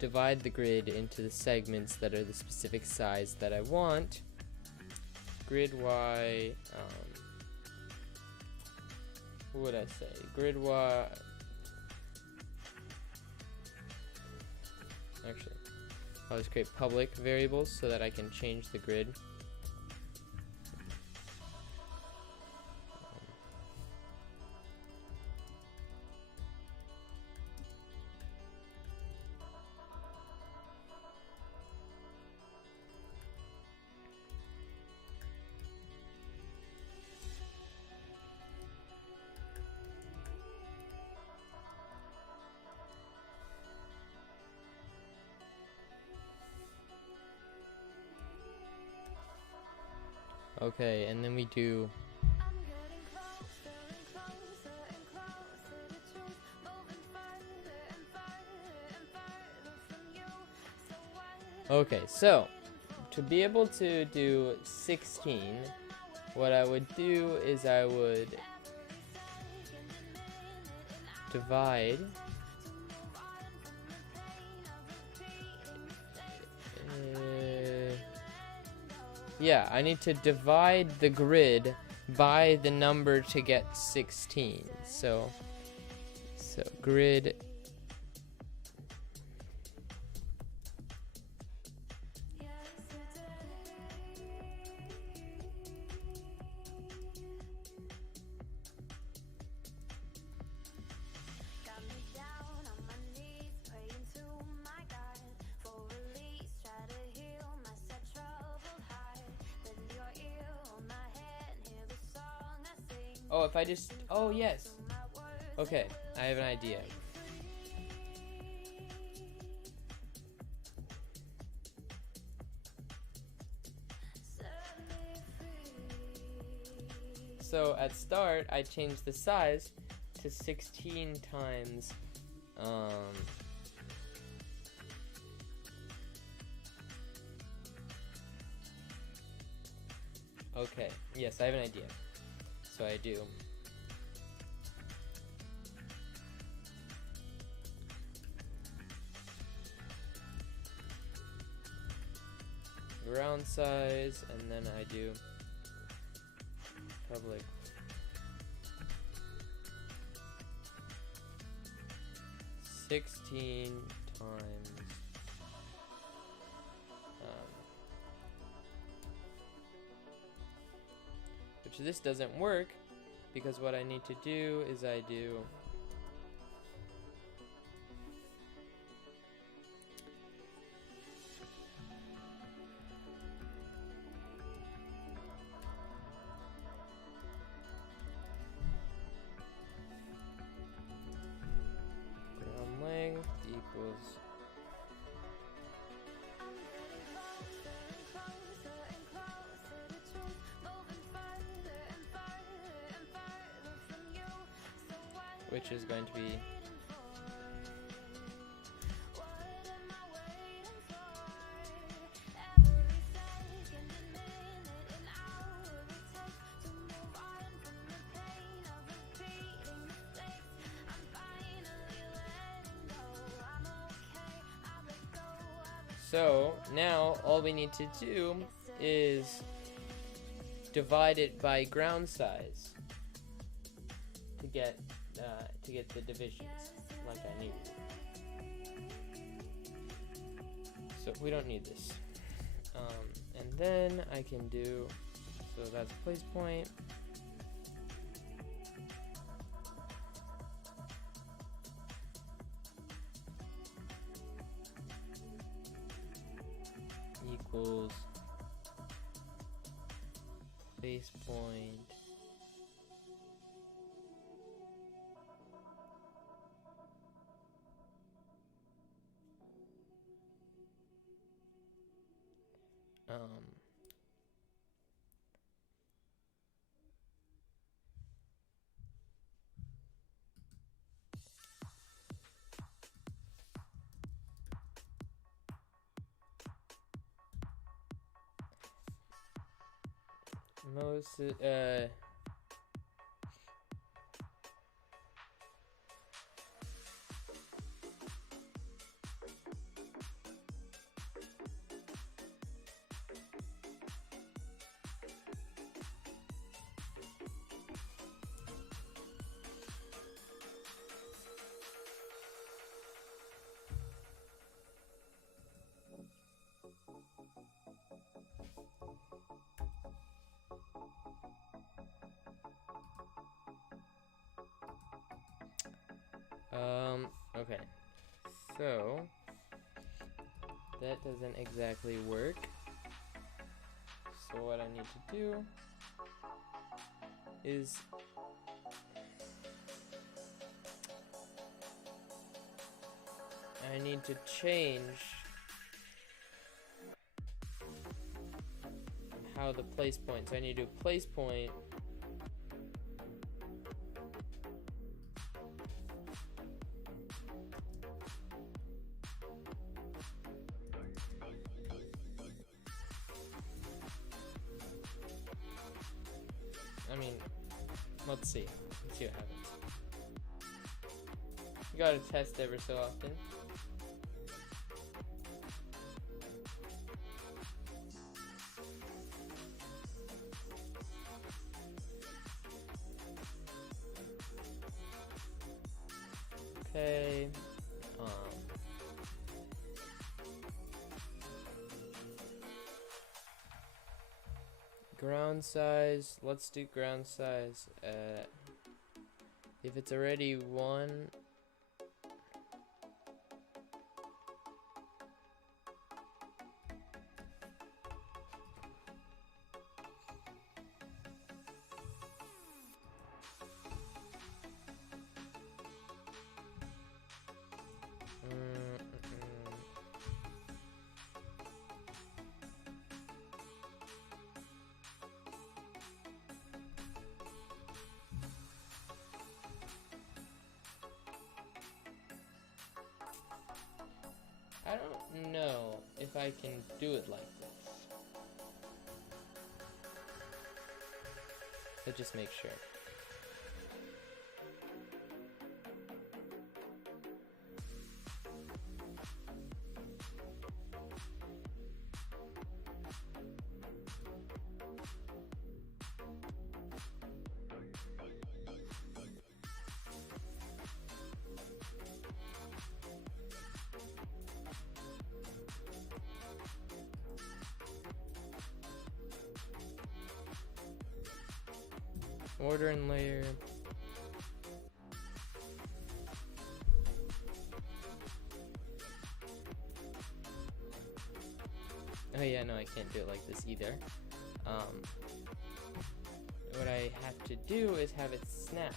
divide the grid into the segments that are the specific size that I want. Grid y, what would I say? Grid y, actually, I'll just create public variables so that I can change the grid. Okay, and then we do okay, so to be able to do 16, what I would do is I would divide yeah, I need to divide the grid by the number to get 16. So grid oh, if I just, oh yes. Okay, I have an idea. So at start, I changed the size to 16 times, okay, yes, I have an idea. So I do ground size, and then I do public (16 times) which this doesn't work because what I need to do is I do ground length equals which is going to be so now all we need to do is divide it by ground size to get the divisions like I needed. So we don't need this. And then I can do, so that's place point. Equals base point most okay, so that doesn't exactly work. So what I need to do is I need to change how the place point. So I need to do place point let's see what happens. You gotta test every so often. Okay. Ground size, let's do ground size. If it's already 1, I don't know if I can do it like this. So just make sure. Order and layer. Oh yeah, no, I can't do it like this either. What I have to do is have it snap.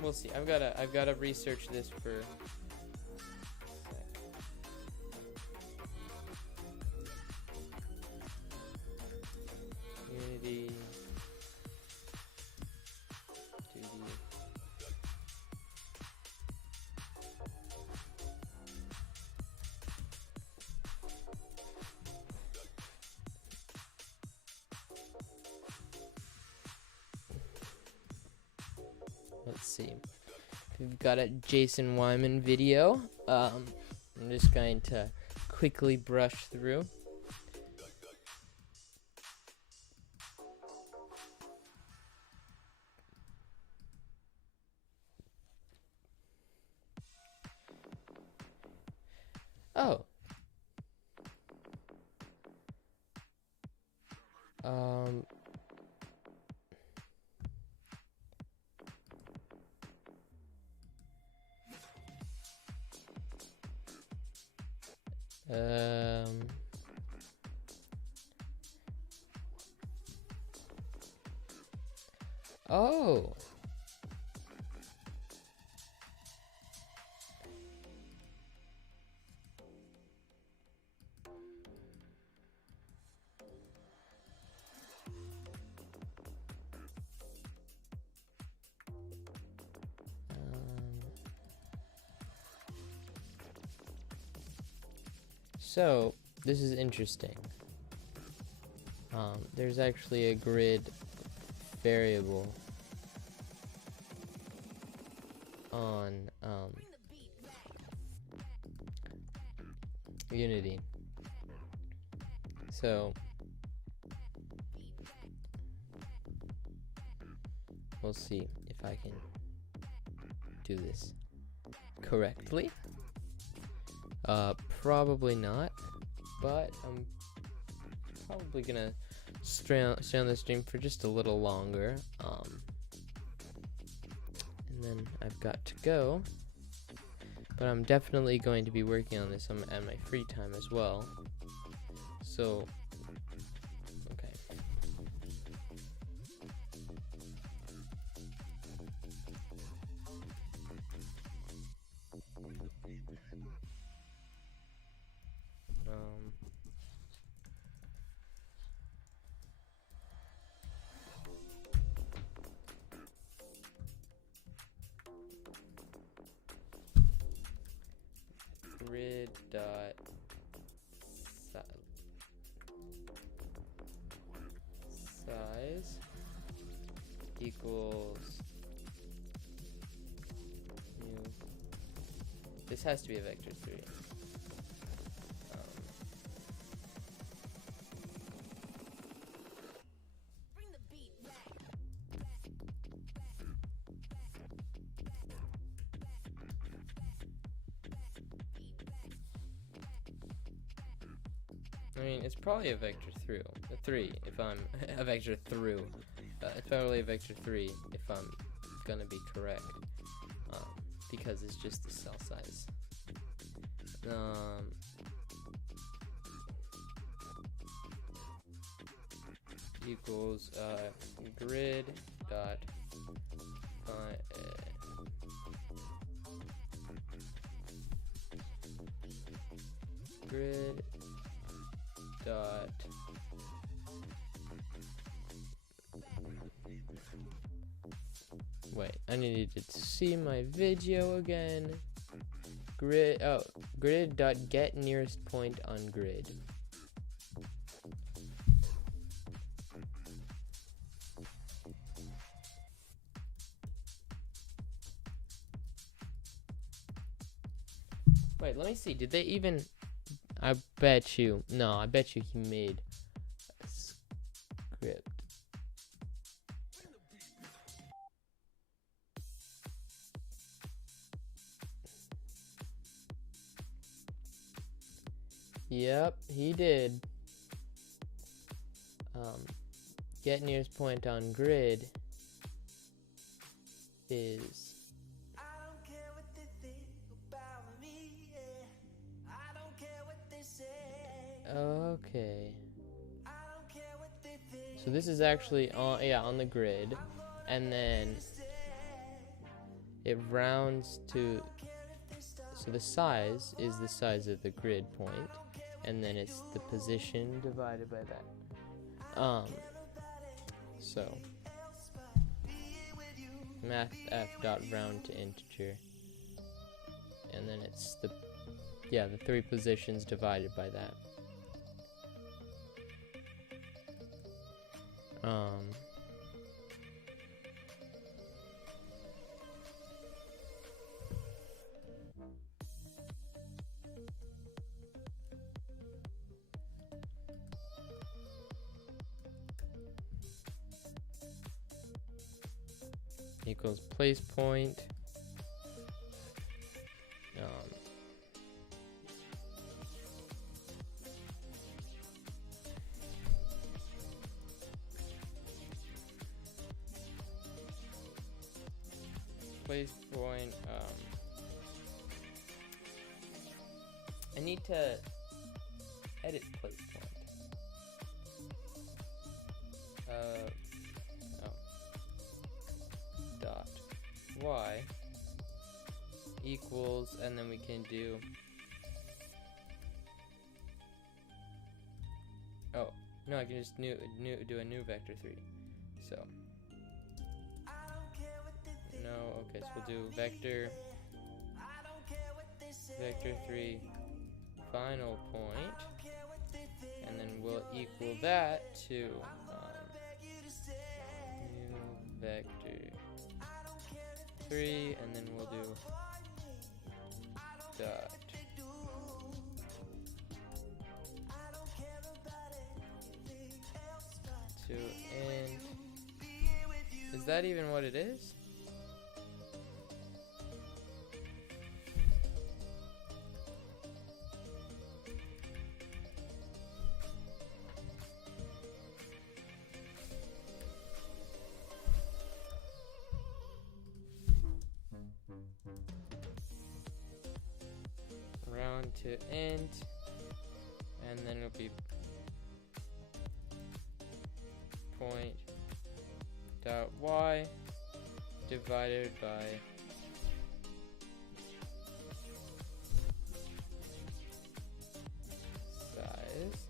We'll see. I've gotta research this for. Unity 2D. Let's see. We've got a Jason Wyman video. I'm just going to quickly brush through. Oh. Um. Oh. So, this is interesting. There's actually a grid variable on Unity. So, we'll see if I can do this correctly. Probably not, but I'm probably gonna stay on the stream for just a little longer. And then I've got to go. But I'm definitely going to be working on this at my free time as well. So, okay. Grid dot size equals new. This has to be a vector 3. I mean, it's probably a vector through a 3 if I'm a vector through. It's probably a vector 3 if I'm gonna be correct, because it's just the cell size. Equals grid dot grid dot wait, I needed to see my video again. Grid dot get nearest point on grid. Wait, let me see. Did they even? I bet you. No, I bet you he made a script. Yep, he did. Get nearest point on grid is. Okay. So this is actually on the grid, and then it rounds to, so the size is the size of the grid point, and then it's the position divided by that. So math f dot round to integer, and then it's the 3 positions divided by that. equals place point. Place point. I need to edit place point. Dot y equals, and then we can do. Oh no, I can just do a new vector 3. So no, okay, so we'll do vector 3 final point, and then we'll equal that to new vector 3, and then we'll do dot to end. Is that even what it is? Round to int, and then it'll be point dot y divided by size.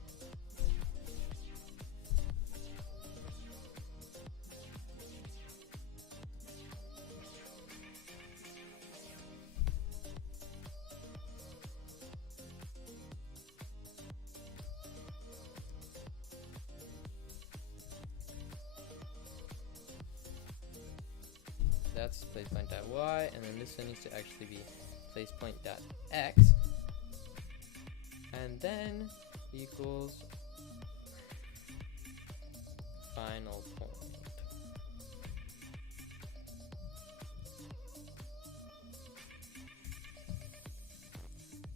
That's placepoint.y, and then this one needs to actually be placepoint.x, and then equals final point.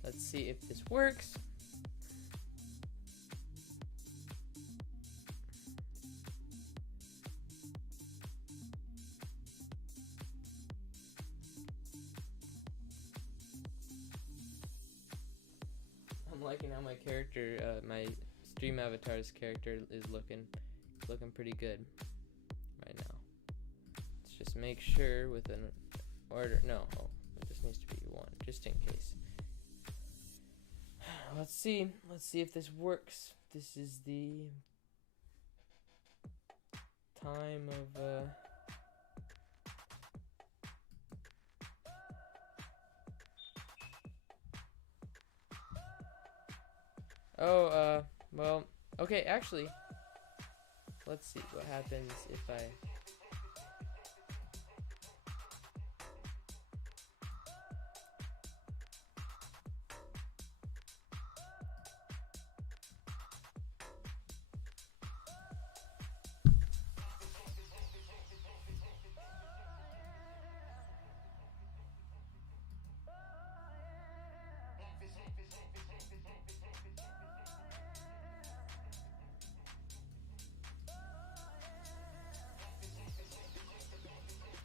Let's see if this works. I'm liking how my character, my stream avatar's character is looking pretty good right now. Let's just make sure with an order. No, this needs to be 1, just in case. Let's see if this works. This is the time of well, okay, actually, let's see what happens if I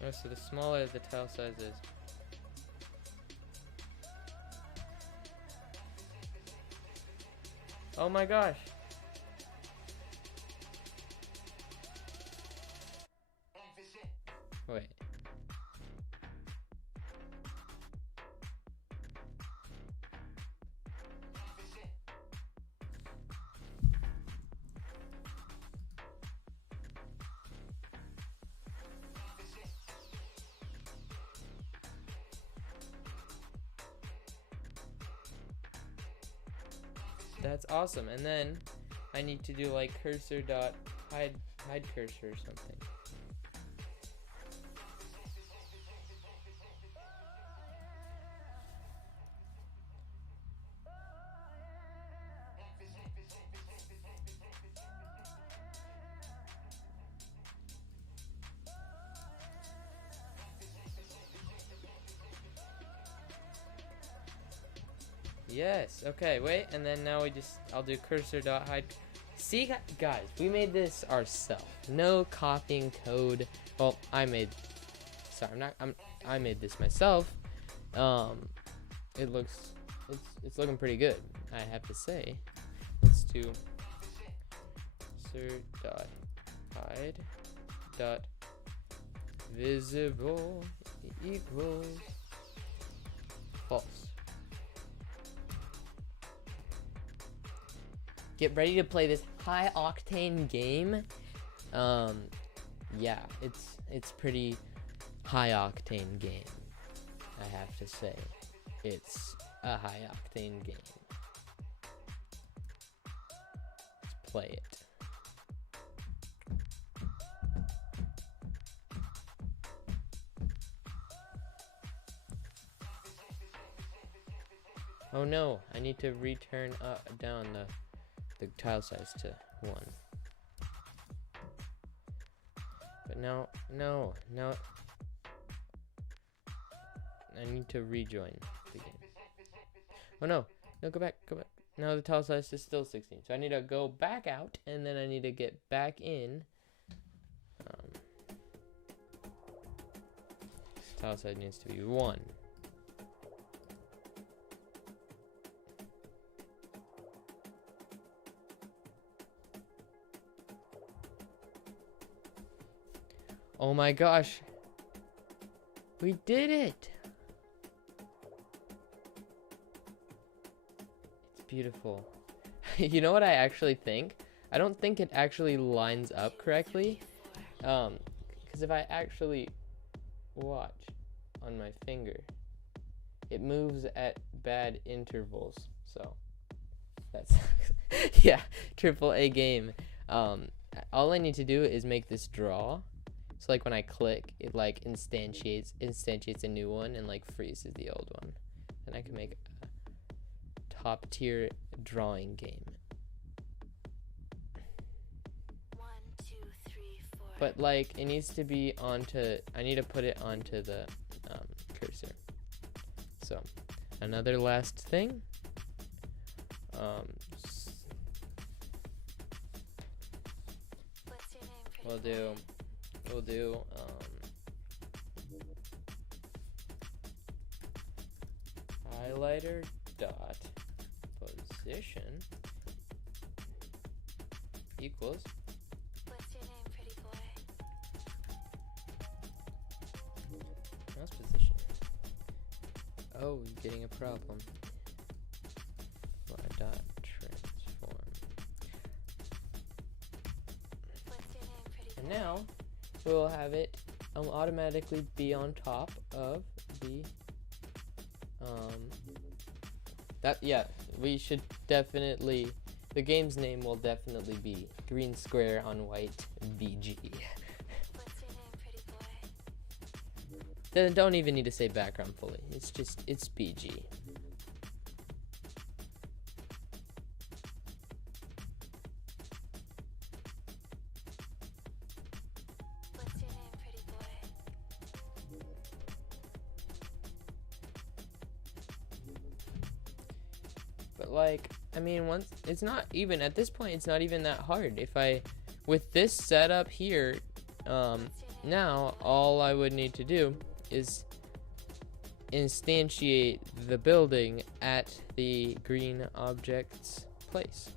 oh, so the smaller the tile size is. Oh my gosh. Wait. That's awesome. And then I need to do like cursor dot hide cursor or something. Yes. Okay, wait, and then now I'll do cursor.hide. See, guys, we made this ourselves. No copying code. Well, I made this myself. It's looking pretty good, I have to say. Let's do cursor.hide dot visible equals false. Get ready to play this high octane game. Yeah, it's pretty high octane game, I have to say. It's a high octane game. Let's play it. Oh no, I need to return down the tile size to 1. But now, no. I need to rejoin the game. Oh no, go back. Now the tile size is still 16. So I need to go back out, and then I need to get back in. Tile size needs to be 1. Oh my gosh. We did it. It's beautiful. You know what I actually think? I don't think it actually lines up correctly. Because if I actually watch on my finger, it moves at bad intervals. So that's yeah, AAA game. All I need to do is make this draw. So like when I click, it like instantiates a new one and like freezes the old one. And I can make a top tier drawing game. 1, 2, 3, 4. But like it needs to be I need to put it onto the cursor. So another last thing. What's your name, pretty We'll do highlighter dot position equals What's your name, pretty boy? mouse position. Oh, you're getting a problem. Dot transform. What's your name, pretty boy? And now we'll have it automatically be on top of the we should definitely, the game's name will definitely be green square on white BG. What's your name, pretty boy? Then don't even need to say background fully. It's BG. What's your name, pretty boy? But like, I mean, it's not even, at this point, it's not even that hard. With this setup here, now all I would need to do is instantiate the building at the green object's place.